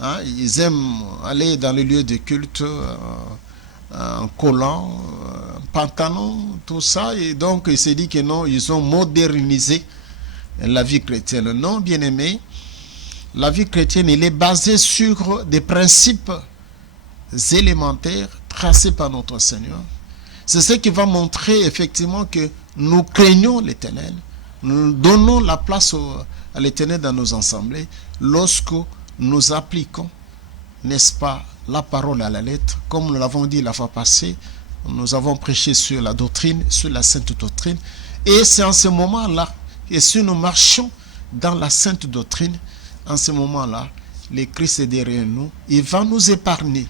Hein? Ils aiment aller dans les lieux de culte en collant, pantalon, tout ça, et donc il s'est dit que non, ils ont modernisé la vie chrétienne. Non, bien aimé, la vie chrétienne, elle est basée sur des principes élémentaires tracés par notre Seigneur. C'est ce qui va montrer effectivement que nous craignons l'Éternel, nous donnons la place à l'Éternel dans nos assemblées lorsque nous appliquons, n'est-ce pas, la parole à la lettre, comme nous l'avons dit la fois passée. Nous avons prêché sur la doctrine, sur la sainte doctrine. Et c'est en ce moment-là, et si nous marchons dans la sainte doctrine, en ce moment-là, le Christ est derrière nous, il va nous épargner.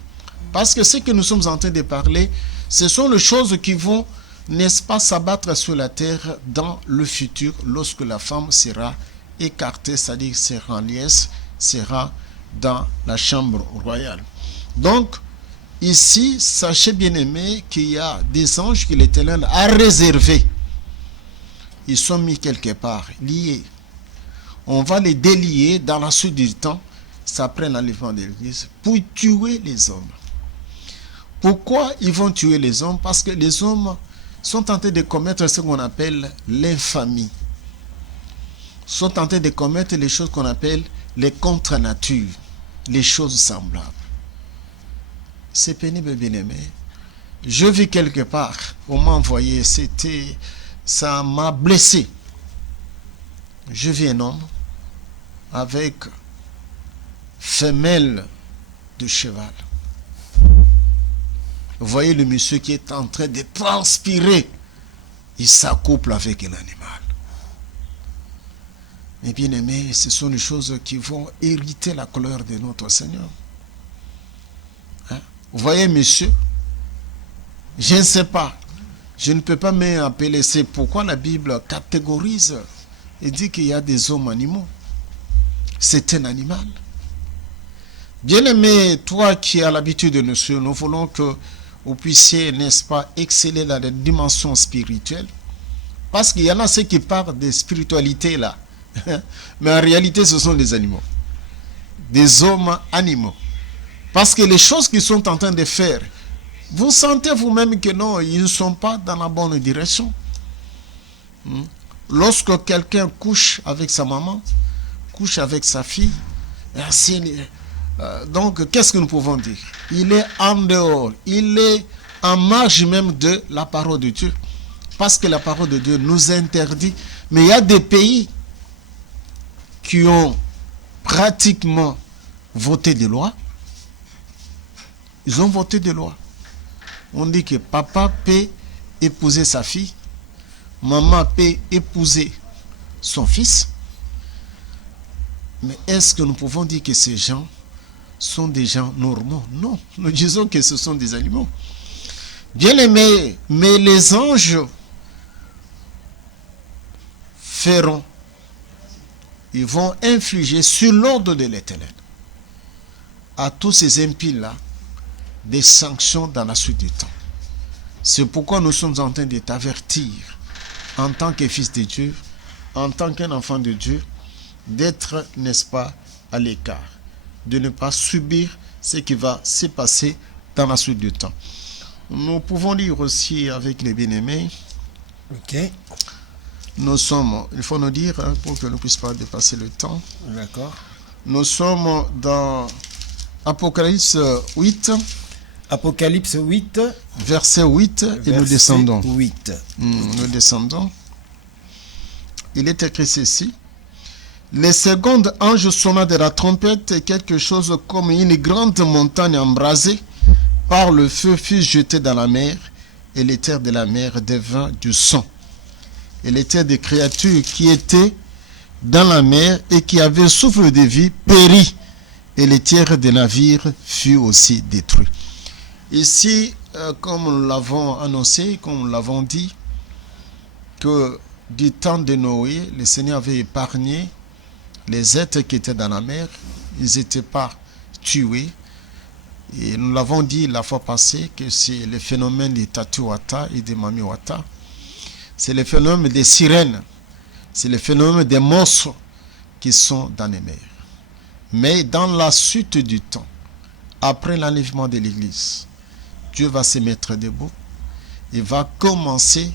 Parce que ce que nous sommes en train de parler, ce sont les choses qui vont, n'est-ce pas, s'abattre sur la terre dans le futur, lorsque la femme sera écartée, c'est-à-dire sera en liesse, sera dans la chambre royale. Donc, ici, sachez bien aimé qu'il y a des anges que l'Éternel a réservés. Ils sont mis quelque part, liés. On va les délier dans la suite du temps, ça après l'enlèvement de l'Église, pour tuer les hommes. Pourquoi ils vont tuer les hommes? Parce que les hommes sont en train de commettre ce qu'on appelle l'infamie. Sont en train de commettre les choses qu'on appelle les contre-natures, les choses semblables. C'est pénible, bien-aimé. Je vis quelque part, on m'a envoyé, ça m'a blessé. Je vis un homme avec femelle de cheval. Vous voyez le monsieur qui est en train de transpirer. Il s'accouple avec un animal. Mais bien aimé, ce sont des choses qui vont hériter la couleur de notre Seigneur. Hein? Vous voyez monsieur, je ne sais pas, Je ne peux pas m'appeler. C'est pourquoi la Bible catégorise et dit qu'il y a des hommes animaux. C'est un animal. Bien-aimé, toi qui as l'habitude de nous suivre, nous voulons que vous puissiez, n'est-ce pas, exceller dans la dimension spirituelle. Parce qu'il y en a ceux qui parlent de spiritualité là. Mais en réalité, ce sont des animaux. Des hommes animaux. Parce que les choses qu'ils sont en train de faire, vous sentez vous-même que non, ils ne sont pas dans la bonne direction. Lorsque quelqu'un couche avec sa maman, couche avec sa fille, donc qu'est-ce que nous pouvons dire? Il est en dehors, il est en marge même de la parole de Dieu. Parce que la parole de Dieu nous interdit. Mais il y a des pays qui ont pratiquement voté des lois. Ils ont voté des lois. On dit que papa peut épouser sa fille, maman peut épouser son fils. Mais est-ce que nous pouvons dire que ces gens sont des gens normaux? Non, nous disons que ce sont des animaux. Bien aimés, mais les anges feront, ils vont infliger sur l'ordre de l'Éternel à tous ces impies-là des sanctions dans la suite du temps. C'est pourquoi nous sommes en train de t'avertir en tant que fils de Dieu, en tant qu'un enfant de Dieu, d'être, n'est-ce pas, à l'écart, de ne pas subir ce qui va se passer dans la suite du temps. Nous pouvons lire aussi avec les bien-aimés. Ok. Nous sommes, il faut nous dire, pour que nous ne puissions pas dépasser le temps. D'accord. Nous sommes dans Apocalypse 8. Apocalypse 8. Verset 8, et nous descendons. 8. Nous descendons. Il est écrit ceci. Le second ange sonna de la trompette et quelque chose comme une grande montagne embrasée par le feu fut jeté dans la mer et les terres de la mer devint du sang. Et les terres des créatures qui étaient dans la mer et qui avaient souffle de vie périt et les terres des navires furent aussi détruits. Ici, comme nous l'avons annoncé, comme nous l'avons dit, que du temps de Noé, le Seigneur avait épargné les êtres qui étaient dans la mer. Ils n'étaient pas tués. Et nous l'avons dit la fois passée que c'est le phénomène des Tatuata et des Mamiwata. C'est le phénomène des sirènes. C'est le phénomène des monstres qui sont dans les mers. Mais dans la suite du temps, après l'enlèvement de l'Église, Dieu va se mettre debout. Il va commencer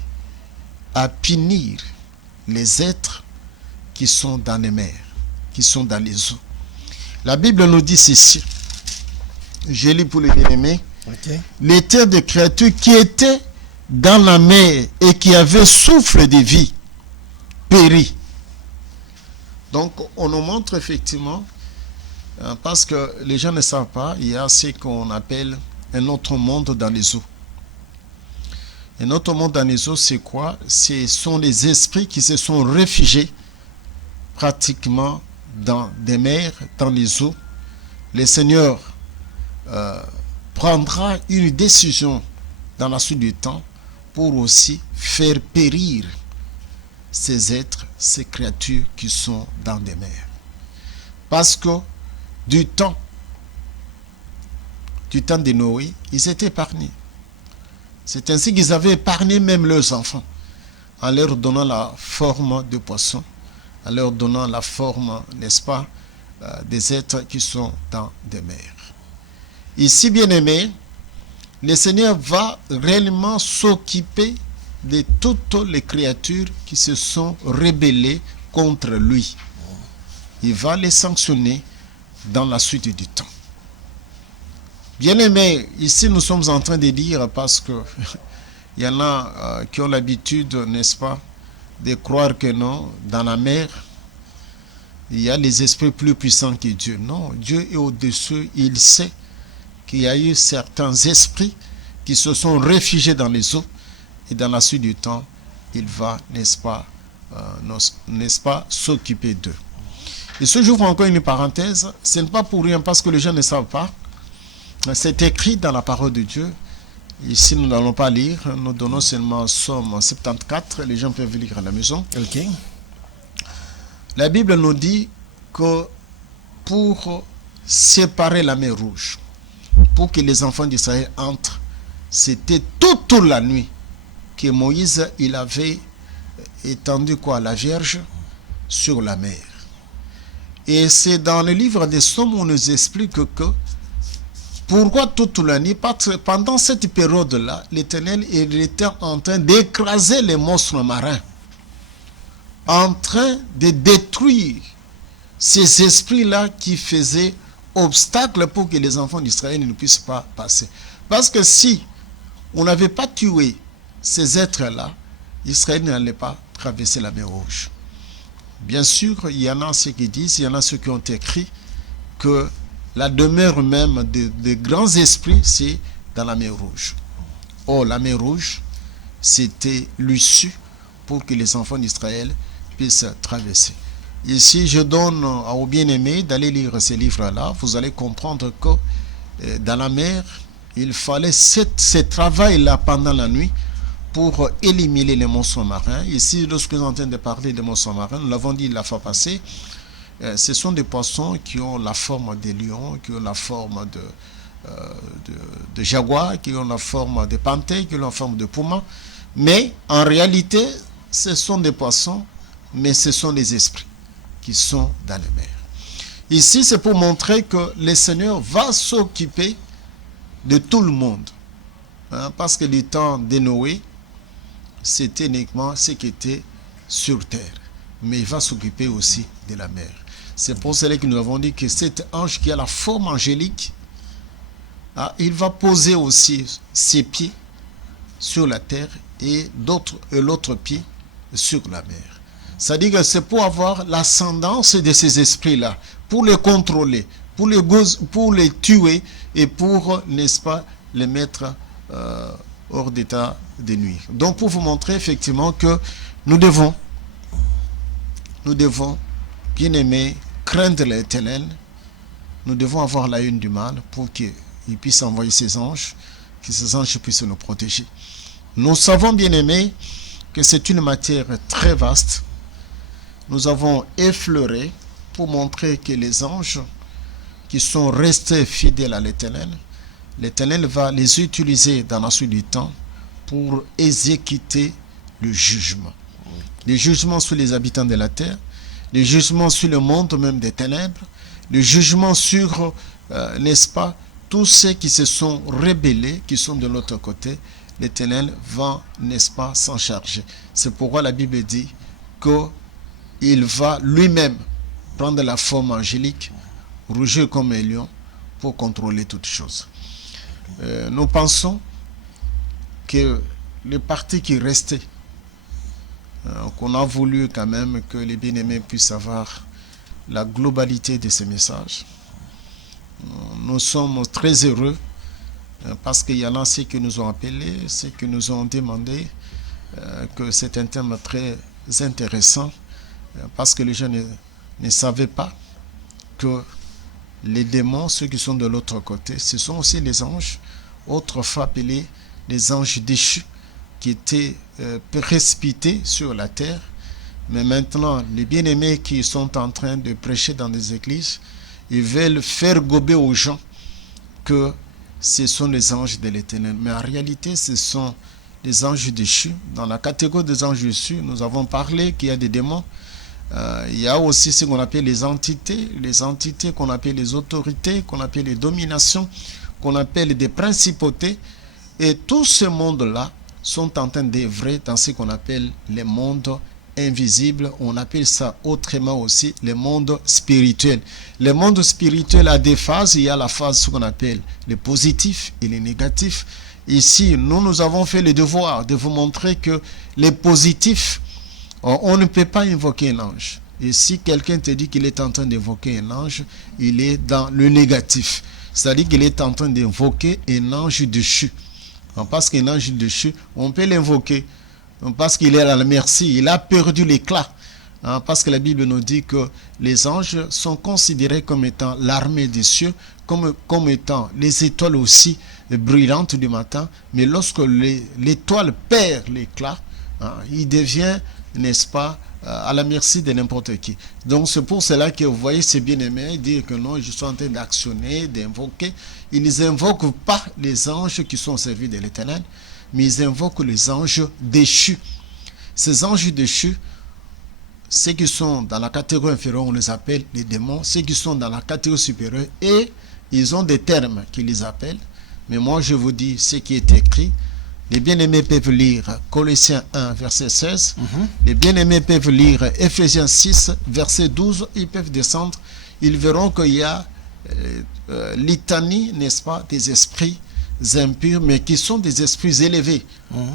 à punir les êtres qui sont dans les mers, qui sont dans les eaux. La Bible nous dit ceci. Je lis pour les bien-aimés. Okay. Les terres de créatures qui étaient dans la mer et qui avaient souffle de vie périt. Donc on nous montre effectivement, parce que les gens ne savent pas, il y a ce qu'on appelle un autre monde dans les eaux. Un autre monde dans les eaux, c'est quoi? Ce sont les esprits qui se sont réfugiés pratiquement dans des mers, dans les eaux. Le Seigneur prendra une décision dans la suite du temps pour aussi faire périr ces êtres, ces créatures qui sont dans des mers. Parce que du temps de Noé, ils étaient épargnés. C'est ainsi qu'ils avaient épargné même leurs enfants, en leur donnant la forme de poissons, en leur donnant la forme, n'est-ce pas, des êtres qui sont dans des mers. Ici, bien-aimés, le Seigneur va réellement s'occuper de toutes les créatures qui se sont rebellées contre lui. Il va les sanctionner dans la suite du temps. Bien-aimés, ici nous sommes en train de dire, parce que il y en a qui ont l'habitude, n'est-ce pas, de croire que non, dans la mer, il y a les esprits plus puissants que Dieu. Non, Dieu est au-dessus, il sait qu'il y a eu certains esprits qui se sont réfugiés dans les eaux, et dans la suite du temps, il va, n'est-ce pas, s'occuper d'eux. Et ce jour, encore une parenthèse, ce n'est pas pour rien, parce que les gens ne savent pas. C'est écrit dans la parole de Dieu Ici, nous n'allons pas lire. Nous donnons seulement Somme 74. Les gens peuvent lire à la maison. Ok. La Bible nous dit que pour séparer la mer Rouge, pour que les enfants d'Israël entrent, c'était toute la nuit que Moïse, il avait étendu la Vierge sur la mer. Et c'est dans le livre des Psaumes où on nous explique que pourquoi toute la nuit, parce que pendant cette période-là, l'Éternel il était en train d'écraser les monstres marins, en train de détruire ces esprits-là qui faisaient obstacle pour que les enfants d'Israël ne puissent pas passer. Parce que si on n'avait pas tué ces êtres-là, Israël n'allait pas traverser la mer Rouge. Bien sûr, il y en a ceux qui disent, il y en a ceux qui ont écrit que la demeure même des grands esprits, c'est dans la mer Rouge. Or, la mer Rouge, c'était l'issue pour que les enfants d'Israël puissent traverser. Ici, je donne aux bien-aimés d'aller lire ces livres-là. Vous allez comprendre que dans la mer, il fallait ce travail-là pendant la nuit pour éliminer les monstres marins. Ici, lorsque nous sommes en train de parler des monstres marins, nous l'avons dit la fois passée, ce sont des poissons qui ont la forme des lions, qui ont la forme de jaguars, qui ont la forme de panthères, qui ont la forme de pumas. Mais en réalité, ce sont des poissons, mais ce sont des esprits qui sont dans les mers. Ici, c'est pour montrer que le Seigneur va s'occuper de tout le monde. Parce que le temps de Noé, c'était uniquement ce qui était sur terre. Mais il va s'occuper aussi de la mer. C'est pour cela que nous avons dit que cet ange qui a la forme angélique, il va poser aussi ses pieds sur la terre et l'autre pied sur la mer. C'est-à-dire que c'est pour avoir l'ascendance de ces esprits-là, pour les contrôler, pour les tuer et pour, n'est-ce pas, les mettre hors d'état de nuire. Donc pour vous montrer effectivement que nous devons, bien aimer, craindre l'Éternel. Nous devons avoir la haine du mal pour qu'il puisse envoyer ses anges, que ces anges puissent nous protéger. Nous savons, bien aimés, que c'est une matière très vaste. Nous avons effleuré pour montrer que les anges qui sont restés fidèles à l'Éternel, l'Éternel va les utiliser dans la suite du temps pour exécuter le jugement. Le jugement sur les habitants de la terre, le jugement sur le monde même des ténèbres, le jugement sur, n'est-ce pas, tous ceux qui se sont rebellés, qui sont de l'autre côté. L'Éternel va, n'est-ce pas, s'en charger. C'est pourquoi la Bible dit qu'il va lui-même prendre la forme angélique, rougir comme un lion, pour contrôler toutes choses. Nous pensons que le parti qui restait, qu'on a voulu quand même que les bien-aimés puissent avoir la globalité de ces messages. Nous sommes très heureux parce qu'il y en a ceux qui nous ont appelés, ceux qui nous ont demandé que c'est un thème très intéressant parce que les gens ne savaient pas que les démons, ceux qui sont de l'autre côté, ce sont aussi les anges, autrefois appelés les anges déchus, qui étaient précipités sur la terre. Mais maintenant, les bien-aimés qui sont en train de prêcher dans des églises, ils veulent faire gober aux gens que ce sont les anges de l'Éternel. Mais en réalité, ce sont les anges déchus. Dans la catégorie des anges déchus, nous avons parlé qu'il y a des démons. Il y a aussi ce qu'on appelle les entités qu'on appelle les autorités, qu'on appelle les dominations, qu'on appelle des principautés. Et tout ce monde-là sont en train d'œuvrer dans ce qu'on appelle les mondes invisibles. On appelle ça autrement aussi les mondes spirituels. Le monde spirituel a des phases. Il y a la phase ce qu'on appelle le positif et le négatif. Ici, nous avons fait le devoir de vous montrer que les positifs, on ne peut pas invoquer un ange. Et si quelqu'un te dit qu'il est en train d'évoquer un ange, il est dans le négatif. C'est-à-dire qu'il est en train d'invoquer un ange déchu. Parce qu'un ange déchu, on peut l'invoquer parce qu'il est à la merci, il a perdu l'éclat. hein, parce que la Bible nous dit que les anges sont considérés comme étant l'armée des cieux, comme étant les étoiles aussi brillantes du matin, mais lorsque l'étoile perd l'éclat, hein, il devient, n'est-ce pas, à la merci de n'importe qui. Donc c'est pour cela que vous voyez ces bien-aimés dire que non, je suis en train d'actionner, d'invoquer. Ils n'invoquent pas les anges qui sont servis de l'Éternel, mais ils invoquent les anges déchus. Ces anges déchus, ceux qui sont dans la catégorie inférieure, on les appelle les démons. Ceux qui sont dans la catégorie supérieure, et ils ont des termes qui les appellent. Mais moi, je vous dis ce qui est écrit. Les bien-aimés peuvent lire Colossiens 1, verset 16. Les bien-aimés peuvent lire Ephésiens 6, verset 12. Ils peuvent descendre. Ils verront qu'il y a litanie, n'est-ce pas, des esprits impurs, mais qui sont des esprits élevés.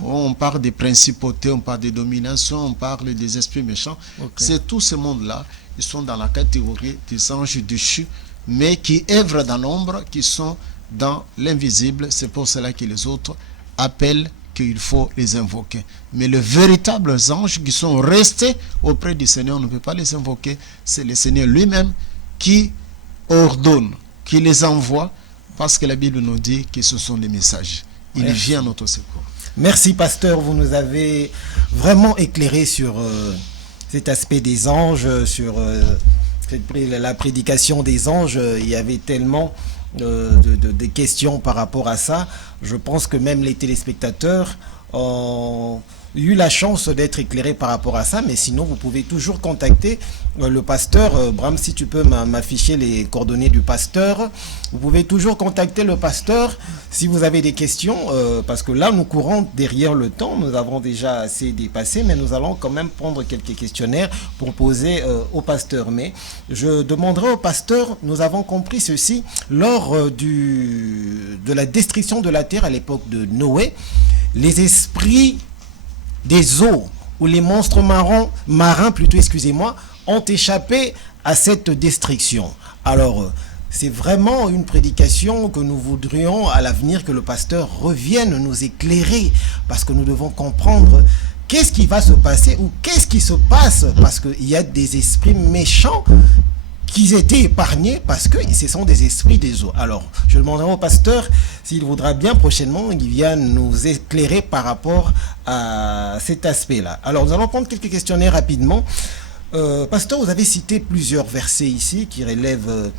On parle des principautés, on parle des dominations, on parle des esprits méchants. C'est tout ce monde-là. Ils sont dans la catégorie des anges déchus, mais qui œuvrent dans l'ombre, qui sont dans l'invisible. C'est pour cela que les autres appellent qu'il faut les invoquer. Mais les véritables anges qui sont restés auprès du Seigneur, on ne peut pas les invoquer. C'est le Seigneur lui-même qui ordonne, qui les envoie, parce que la Bible nous dit que ce sont des messages. Il vient à notre secours. Merci, pasteur. Vous nous avez vraiment éclairé sur cet aspect des anges, sur la prédication des anges. Il y avait tellement de questions par rapport à ça. Je pense que même les téléspectateurs ont eu la chance d'être éclairés par rapport à ça, mais sinon vous pouvez toujours contacter le pasteur. Bram, si tu peux m'afficher les coordonnées du pasteur, vous pouvez toujours contacter le pasteur si vous avez des questions, parce que là nous courons derrière le temps, nous avons déjà assez dépassé, mais nous allons quand même prendre quelques questionnaires pour poser au pasteur. Mais je demanderai au pasteur, nous avons compris ceci, lors de la destruction de la terre à l'époque de Noé, les esprits des eaux, ou les monstres marins plutôt, excusez-moi, ont échappé à cette destruction. Alors, c'est vraiment une prédication que nous voudrions à l'avenir que le pasteur revienne nous éclairer, parce que nous devons comprendre qu'est-ce qui va se passer ou qu'est-ce qui se passe, parce qu'il y a des esprits méchants qui étaient épargnés parce que ce sont des esprits des eaux. Alors, je demanderai au pasteur s'il voudra bien prochainement, il vienne nous éclairer par rapport à cet aspect-là. Alors, nous allons prendre quelques questionnaires rapidement. Pasteur, vous avez cité plusieurs versets ici qui relèvent,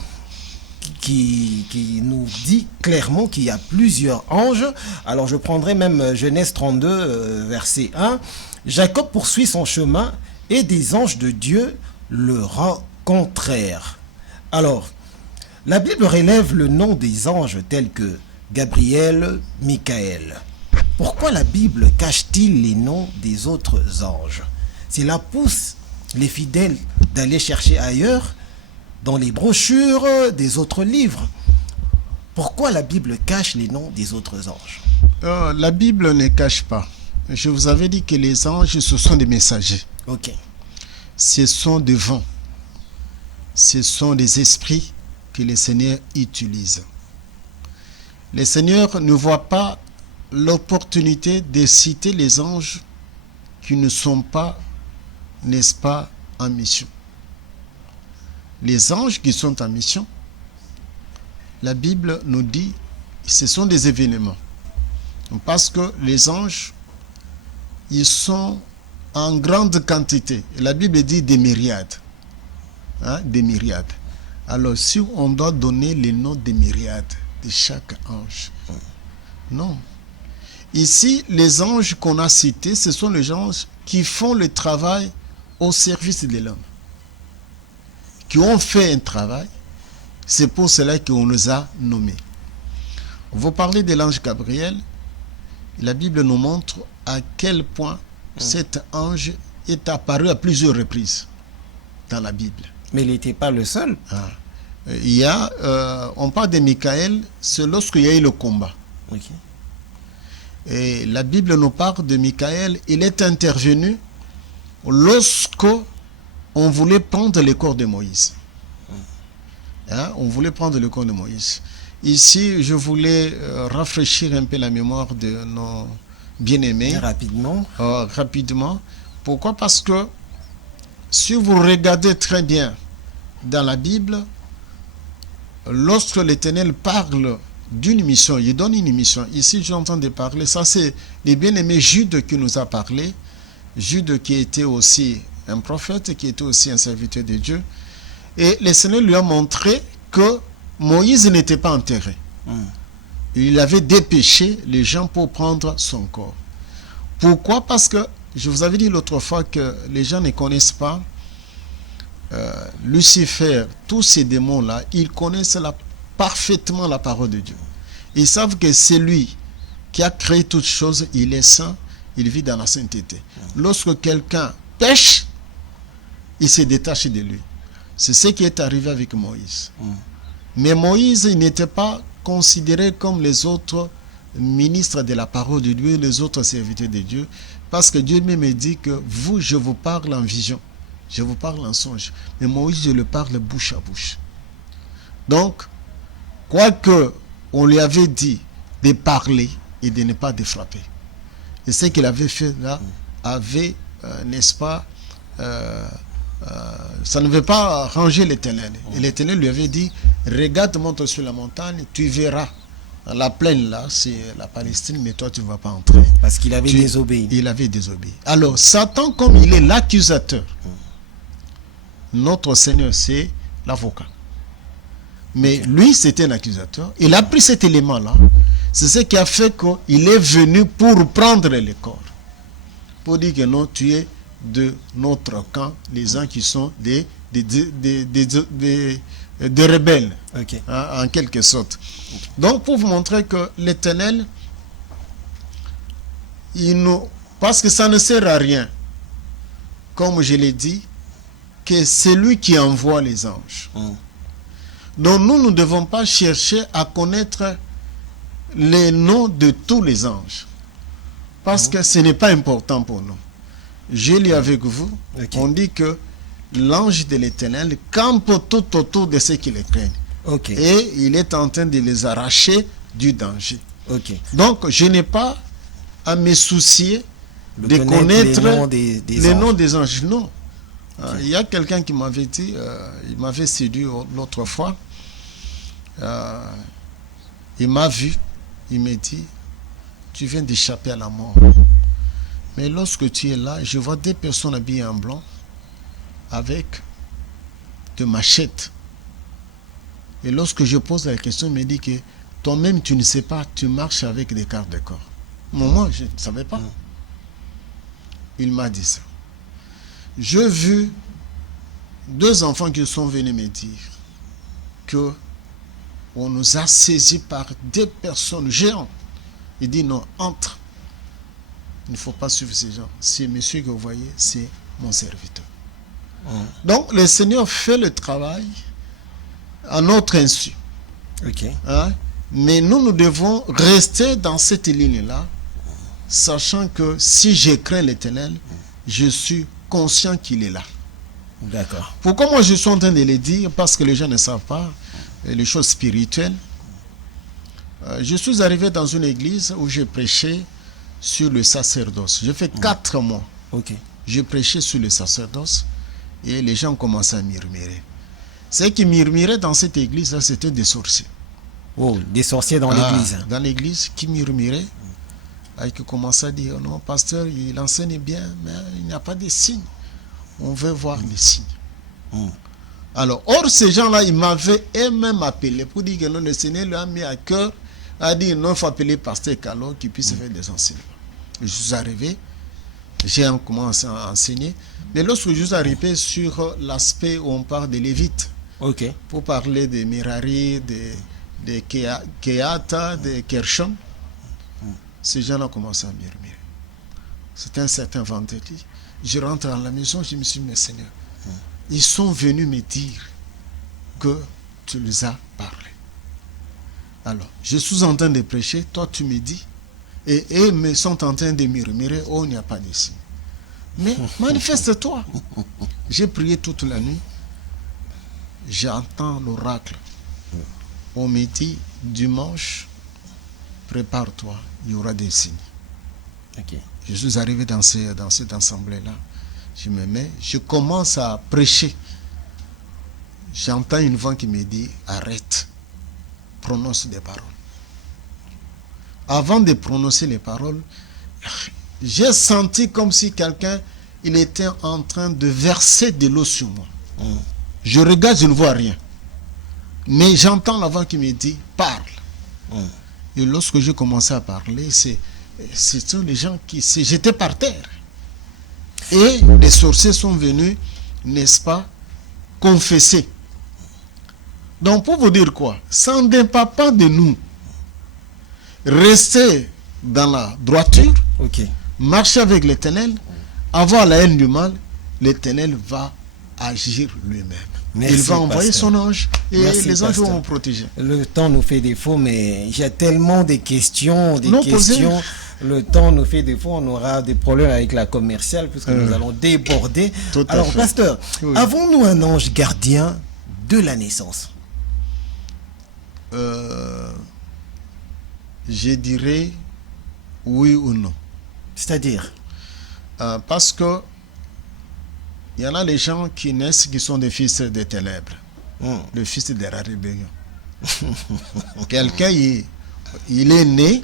qui nous dit clairement qu'il y a plusieurs anges. Alors, je prendrai même Genèse 32, verset 1. Jacob poursuit son chemin et des anges de Dieu le contraire. Alors, la Bible relève le nom des anges tels que Gabriel, Michael. Pourquoi la Bible cache-t-il les noms des autres anges? Cela pousse les fidèles d'aller chercher ailleurs, dans les brochures des autres livres. Pourquoi la Bible cache les noms des autres anges? La Bible ne cache pas. Je vous avais dit que les anges, ce sont des messagers. Ok. Ce sont des vents. Ce sont des esprits que le Seigneur utilise. Le Seigneur ne voit pas l'opportunité de citer les anges qui ne sont pas, n'est-ce pas, en mission. Les anges qui sont en mission, la Bible nous dit, ce sont des événements. Parce que les anges, ils sont en grande quantité. La Bible dit des myriades. Des myriades. Alors, si on doit donner les noms des myriades de chaque ange, non. Ici, les anges qu'on a cités, ce sont les anges qui font le travail au service de l'homme, qui ont fait un travail. C'est pour cela qu'on nous a nommés. Vous parlez de l'ange Gabriel. La Bible nous montre à quel point cet ange est apparu à plusieurs reprises dans la Bible. Mais il n'était pas le seul. Il y a, on parle de Michael, c'est lorsqu'il y a eu le combat. Okay. Et la Bible nous parle de Michael, il est intervenu lorsque on voulait prendre le corps de Moïse. On voulait prendre le corps de Moïse. Ici, je voulais rafraîchir un peu la mémoire de nos bien-aimés. Rapidement. Rapidement. Pourquoi? Parce que si vous regardez très bien dans la Bible, lorsque l'Éternel parle d'une mission, il donne une mission. Ici, j'entends de parler, ça c'est les bien-aimés Jude qui nous a parlé. Jude qui était aussi un prophète, qui était aussi un serviteur de Dieu. Et le Seigneur lui a montré que Moïse n'était pas enterré. Il avait dépêché les gens pour prendre son corps. Pourquoi? Parce que, je vous avais dit l'autre fois que les gens ne connaissent pas Lucifer, tous ces démons-là, ils connaissent parfaitement la parole de Dieu. Ils savent que c'est lui qui a créé toutes choses, il est saint, il vit dans la sainteté. Lorsque quelqu'un pêche, il se détache de lui. C'est ce qui est arrivé avec Moïse. Mais Moïse, il n'était pas considéré comme les autres ministres de la parole de Dieu, les autres serviteurs de Dieu, parce que Dieu même dit que vous, je vous parle en vision, je vous parle en songe, mais Moïse, je le parle bouche à bouche. Donc, quoique on lui avait dit de parler et de ne pas de frapper, et ce qu'il avait fait là avait, n'est-ce pas, ça ne veut pas ranger l'Éternel. Et l'Éternel lui avait dit, regarde, monte sur la montagne, tu verras. La plaine là, c'est la Palestine, mais toi tu ne vas pas entrer. Parce qu'il avait désobéi. Il avait désobéi. Alors, Satan, comme il est l'accusateur, notre Seigneur, c'est l'avocat. Mais lui, c'était un accusateur. Il a pris cet élément-là. C'est ce qui a fait qu'il est venu pour prendre les corps. Pour dire que non, tu es de notre camp, les gens qui sont des rebelles, Okay. Hein, en quelque sorte. Donc, pour vous montrer que l'Éternel, parce que ça ne sert à rien, comme je l'ai dit, que c'est lui qui envoie les anges. Donc, nous ne devons pas chercher à connaître les noms de tous les anges, parce que ce n'est pas important pour nous. Je lis avec vous, on dit que l'ange de l'Éternel campe tout autour de ceux qui les craignent. Et il est en train de les arracher du danger. Donc, je n'ai pas à me soucier de connaître les noms des anges. Non. Il y a quelqu'un qui m'avait dit, il m'avait séduit l'autre fois. Il m'a vu, il m'a dit, tu viens d'échapper à la mort. Mais lorsque tu es là, je vois des personnes habillées en blanc avec de machettes. Et lorsque je pose la question, il me dit que toi-même, tu ne sais pas, tu marches avec des gardes de corps. Moi, je ne savais pas. Il m'a dit ça. J'ai vu 2 enfants qui sont venus me dire que on nous a saisis par des personnes géantes. Il dit non, entre. Il ne faut pas suivre ces gens. C'est monsieur que vous voyez, c'est mon serviteur. Donc, le Seigneur fait le travail à notre insu. Hein? Mais nous devons rester dans cette ligne-là, sachant que si je crains l'Éternel, je suis conscient qu'il est là. D'accord. Pourquoi moi je suis en train de le dire? Parce que les gens ne savent pas les choses spirituelles. Je suis arrivé dans une église où je prêchais sur le sacerdoce. J'ai fait 4 mois. Je prêchais sur le sacerdoce et les gens commençaient à murmurer. Ceux qui murmuraient dans cette église-là, c'était des sorciers. Oh, des sorciers dans l'église. Dans l'église, qui murmuraient, et qui commençaient à dire, non, pasteur, il enseigne bien, mais il n'y a pas de signes. On veut voir les signes. Alors, or, ces gens-là, ils m'avaient même appelé pour dire que non, le Seigneur lui a mis à cœur, a dit, non, il faut appeler pasteur Calo qui puisse faire des enseignements. Je suis arrivé, j'ai commencé à enseigner, mais lorsque je suis arrivé sur l'aspect où on parle des Lévites, pour parler de Mirari, de Keata, de Kershon, ces gens-là commencent à murmurer. C'était un certain vendredi. Je rentre dans la maison, je me suis dit, mais Seigneur, ils sont venus me dire que tu les as parlé. Alors, je suis en train de prêcher, toi tu me dis, et eux me sont en train de murmurer, oh, il n'y a pas de signe. Mais manifeste-toi. J'ai prié toute la nuit, j'entends l'oracle. On me dit, dimanche, prépare-toi, il y aura des signes. Je suis arrivé dans cette assemblée-là. Je me mets, je commence à prêcher. J'entends une voix qui me dit, arrête, prononce des paroles. Avant de prononcer les paroles, j'ai senti comme si quelqu'un, il était en train de verser de l'eau sur moi. Je regarde, je ne vois rien. Mais j'entends la voix qui me dit, parle. Et lorsque j'ai commencé à parler, ce sont les gens qui se jetaient par terre. Et les sorciers sont venus, n'est-ce pas, confesser. Donc pour vous dire quoi, ça ne dépend pas de nous. Rester dans la droiture, marcher avec l'Éternel, avoir la haine du mal, l'Éternel va agir lui-même. Merci, il va envoyer pasteur. son ange et Merci, les anges pasteur. vont nous protéger. Le temps nous fait défaut, mais j'ai tellement de questions, Non, questions. Le temps nous fait défaut, on aura des problèmes avec la commerciale puisque nous allons déborder. Tout à Alors, fait. pasteur, Oui. avons-nous un ange gardien de la naissance? Je dirais oui ou non. C'est-à-dire? Parce que il y en a les gens qui naissent qui sont des fils des ténèbres, le fils de la rébellion. Quelqu'un, il est né,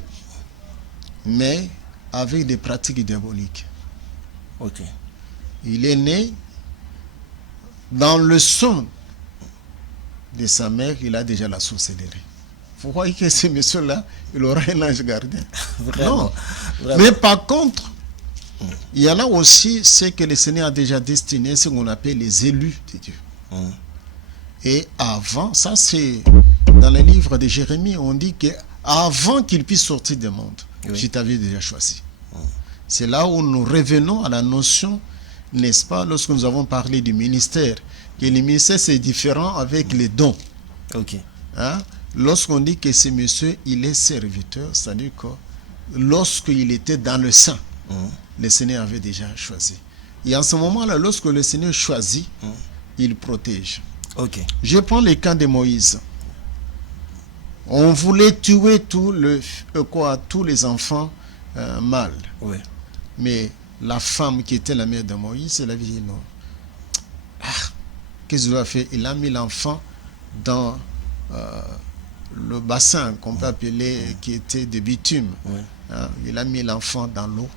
mais avec des pratiques diaboliques. Ok. Il est né dans le sang de sa mère, il a déjà la sorcellerie. Vous voyez que ce monsieur-là, il aura un ange gardien. Vraiment, Non. vraiment. Mais par contre, il y en a aussi ce que le Seigneur a déjà destiné, ce qu'on appelle les élus de Dieu. Et avant, ça c'est dans le livre de Jérémie, on dit que avant qu'il puisse sortir du monde, je t'avais déjà choisi. C'est là où nous revenons à la notion, n'est-ce pas, lorsque nous avons parlé du ministère, que le ministère c'est différent avec les dons. Ok. Hein? Lorsqu'on dit que ce monsieur, il est serviteur, c'est-à-dire que lorsqu'il était dans le sein, le Seigneur avait déjà choisi. Et en ce moment-là, lorsque le Seigneur choisit, il protège. Ok. Je prends le cas de Moïse. On voulait tuer tous les enfants mâles. Oui. Mais la femme qui était la mère de Moïse, elle avait dit non. Qu'est-ce qu'il a fait? Il a mis l'enfant dans le bassin qu'on peut appeler, qui était de bitume. Il a mis l'enfant dans l'eau.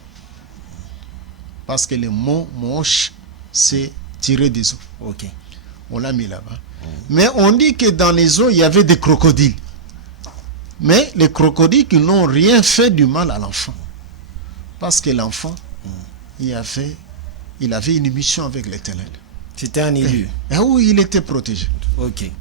Parce que le mot moche, c'est tirer des eaux. Ok. On l'a mis là-bas. Mais on dit que dans les eaux, il y avait des crocodiles. Mais les crocodiles qui n'ont rien fait du mal à l'enfant. Parce que l'enfant, il avait une mission avec l'Éternel. C'était un élu. Et où il était protégé. Ok.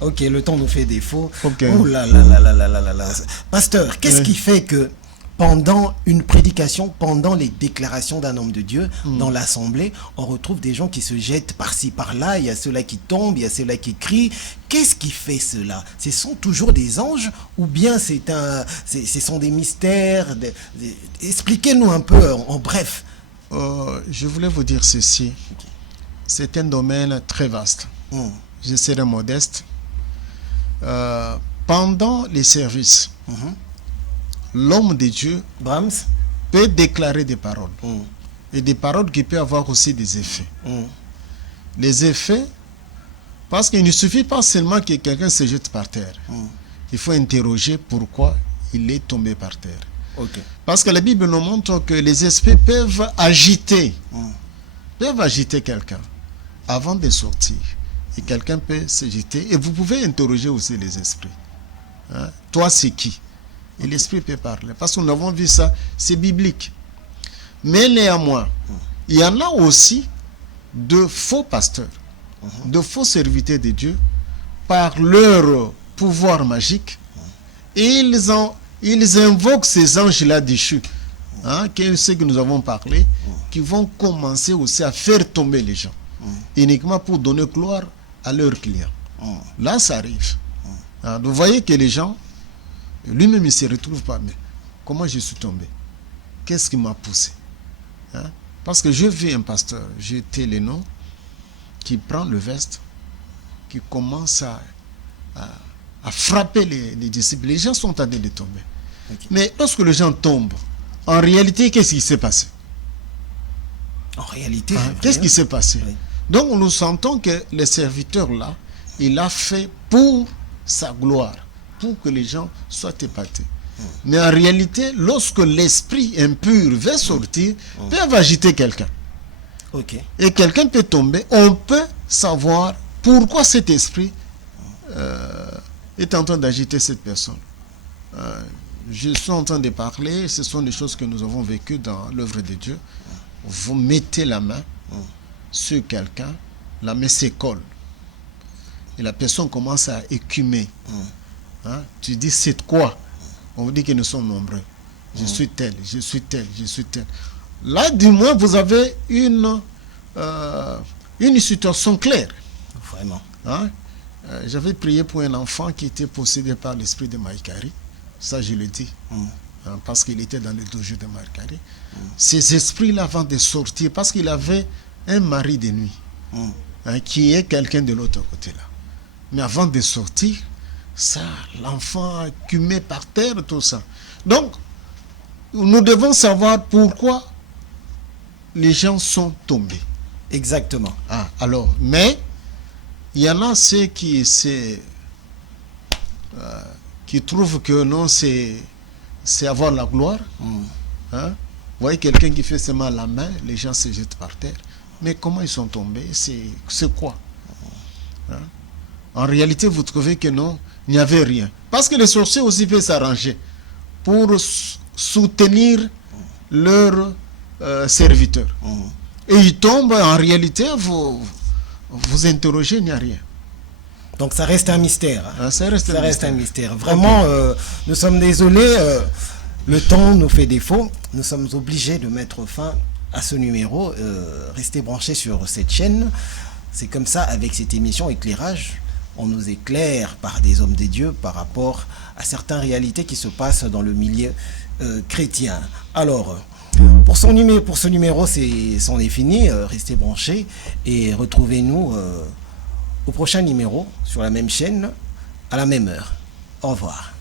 Ok, le temps nous fait défaut. Ok. Ouh là là là là là là là là. Pasteur, qu'est-ce qui fait que pendant une prédication, pendant les déclarations d'un homme de Dieu, dans l'assemblée, on retrouve des gens qui se jettent par-ci, par-là, il y a ceux-là qui tombent, il y a ceux-là qui crient. Qu'est-ce qui fait cela? Ce sont toujours des anges ou bien ce sont des mystères Expliquez-nous un peu en bref. Je voulais vous dire ceci. C'est un domaine très vaste. Je serai modeste. Pendant les services, l'homme de Dieu Brahms peut déclarer des paroles. Et des paroles qui peuvent avoir aussi des effets. Les effets, parce qu'il ne suffit pas seulement que quelqu'un se jette par terre. Il faut interroger pourquoi il est tombé par terre. Ok. Parce que la Bible nous montre que les esprits peuvent agiter quelqu'un avant de sortir. Et quelqu'un peut se jeter. Et vous pouvez interroger aussi les esprits. Toi, c'est qui? Et l'esprit peut parler. Parce que nous avons vu ça, c'est biblique. Mais néanmoins, il y en a aussi de faux pasteurs, de faux serviteurs de Dieu, par leur pouvoir magique. Et ils invoquent ces anges-là déchus, ce que nous avons parlé, qui vont commencer aussi à faire tomber les gens, uniquement pour donner gloire à leurs clients. Là, ça arrive. Vous voyez que les gens, lui-même, il ne se retrouve pas. Mais comment je suis tombé? Qu'est-ce qui m'a poussé? Parce que je vis un pasteur, j'ai été le nom, qui prend le veste, qui commence à frapper les disciples. Les gens sont en train de tomber. Okay. Mais lorsque les gens tombent, en réalité, qu'est-ce qui s'est passé? En réalité, qu'est-ce qui s'est passé? Oui. Donc nous sentons que le serviteur là, il a fait pour sa gloire, pour que les gens soient épatés. Mais en réalité, lorsque l'esprit impur veut sortir, peut agiter quelqu'un. Ok. Et quelqu'un peut tomber, on peut savoir pourquoi cet esprit est en train d'agiter cette personne. Je suis en train de parler, ce sont des choses que nous avons vécues dans l'œuvre de Dieu. Vous mettez la main sur quelqu'un, la main s'écolle. Et la personne commence à écumer. Tu dis, c'est quoi? On vous dit que nous sommes nombreux. Je suis tel, je suis tel, je suis tel. Là, du moins, vous avez une situation claire. Vraiment. J'avais prié pour un enfant qui était possédé par l'esprit de Maïkari. Ça, je le dis. Parce qu'il était dans le dojo de Maïkari. Ces esprits-là, avant de sortir, parce qu'il avait un mari de nuit, qui est quelqu'un de l'autre côté là. Mais avant de sortir, ça, l'enfant cumé par terre, tout ça. Donc, nous devons savoir pourquoi les gens sont tombés. Exactement. Alors, mais il y en a ceux qui trouvent que non, c'est avoir la gloire. Vous voyez quelqu'un qui fait seulement la main, les gens se jettent par terre. Mais comment ils sont tombés? C'est quoi? En réalité, vous trouvez que non, il n'y avait rien. Parce que les sorciers aussi peuvent s'arranger pour soutenir leurs serviteurs. Et ils tombent, en réalité, vous interrogez, il n'y a rien. Donc ça reste un mystère. Ça reste un mystère. Vraiment, nous sommes désolés, le temps nous fait défaut. Nous sommes obligés de mettre fin à ce numéro. Restez branchés sur cette chaîne. C'est comme ça, avec cette émission Éclairage, on nous éclaire par des hommes de Dieu par rapport à certaines réalités qui se passent dans le milieu chrétien. Alors, pour ce numéro, c'en est fini. Restez branchés et retrouvez-nous au prochain numéro sur la même chaîne, à la même heure. Au revoir.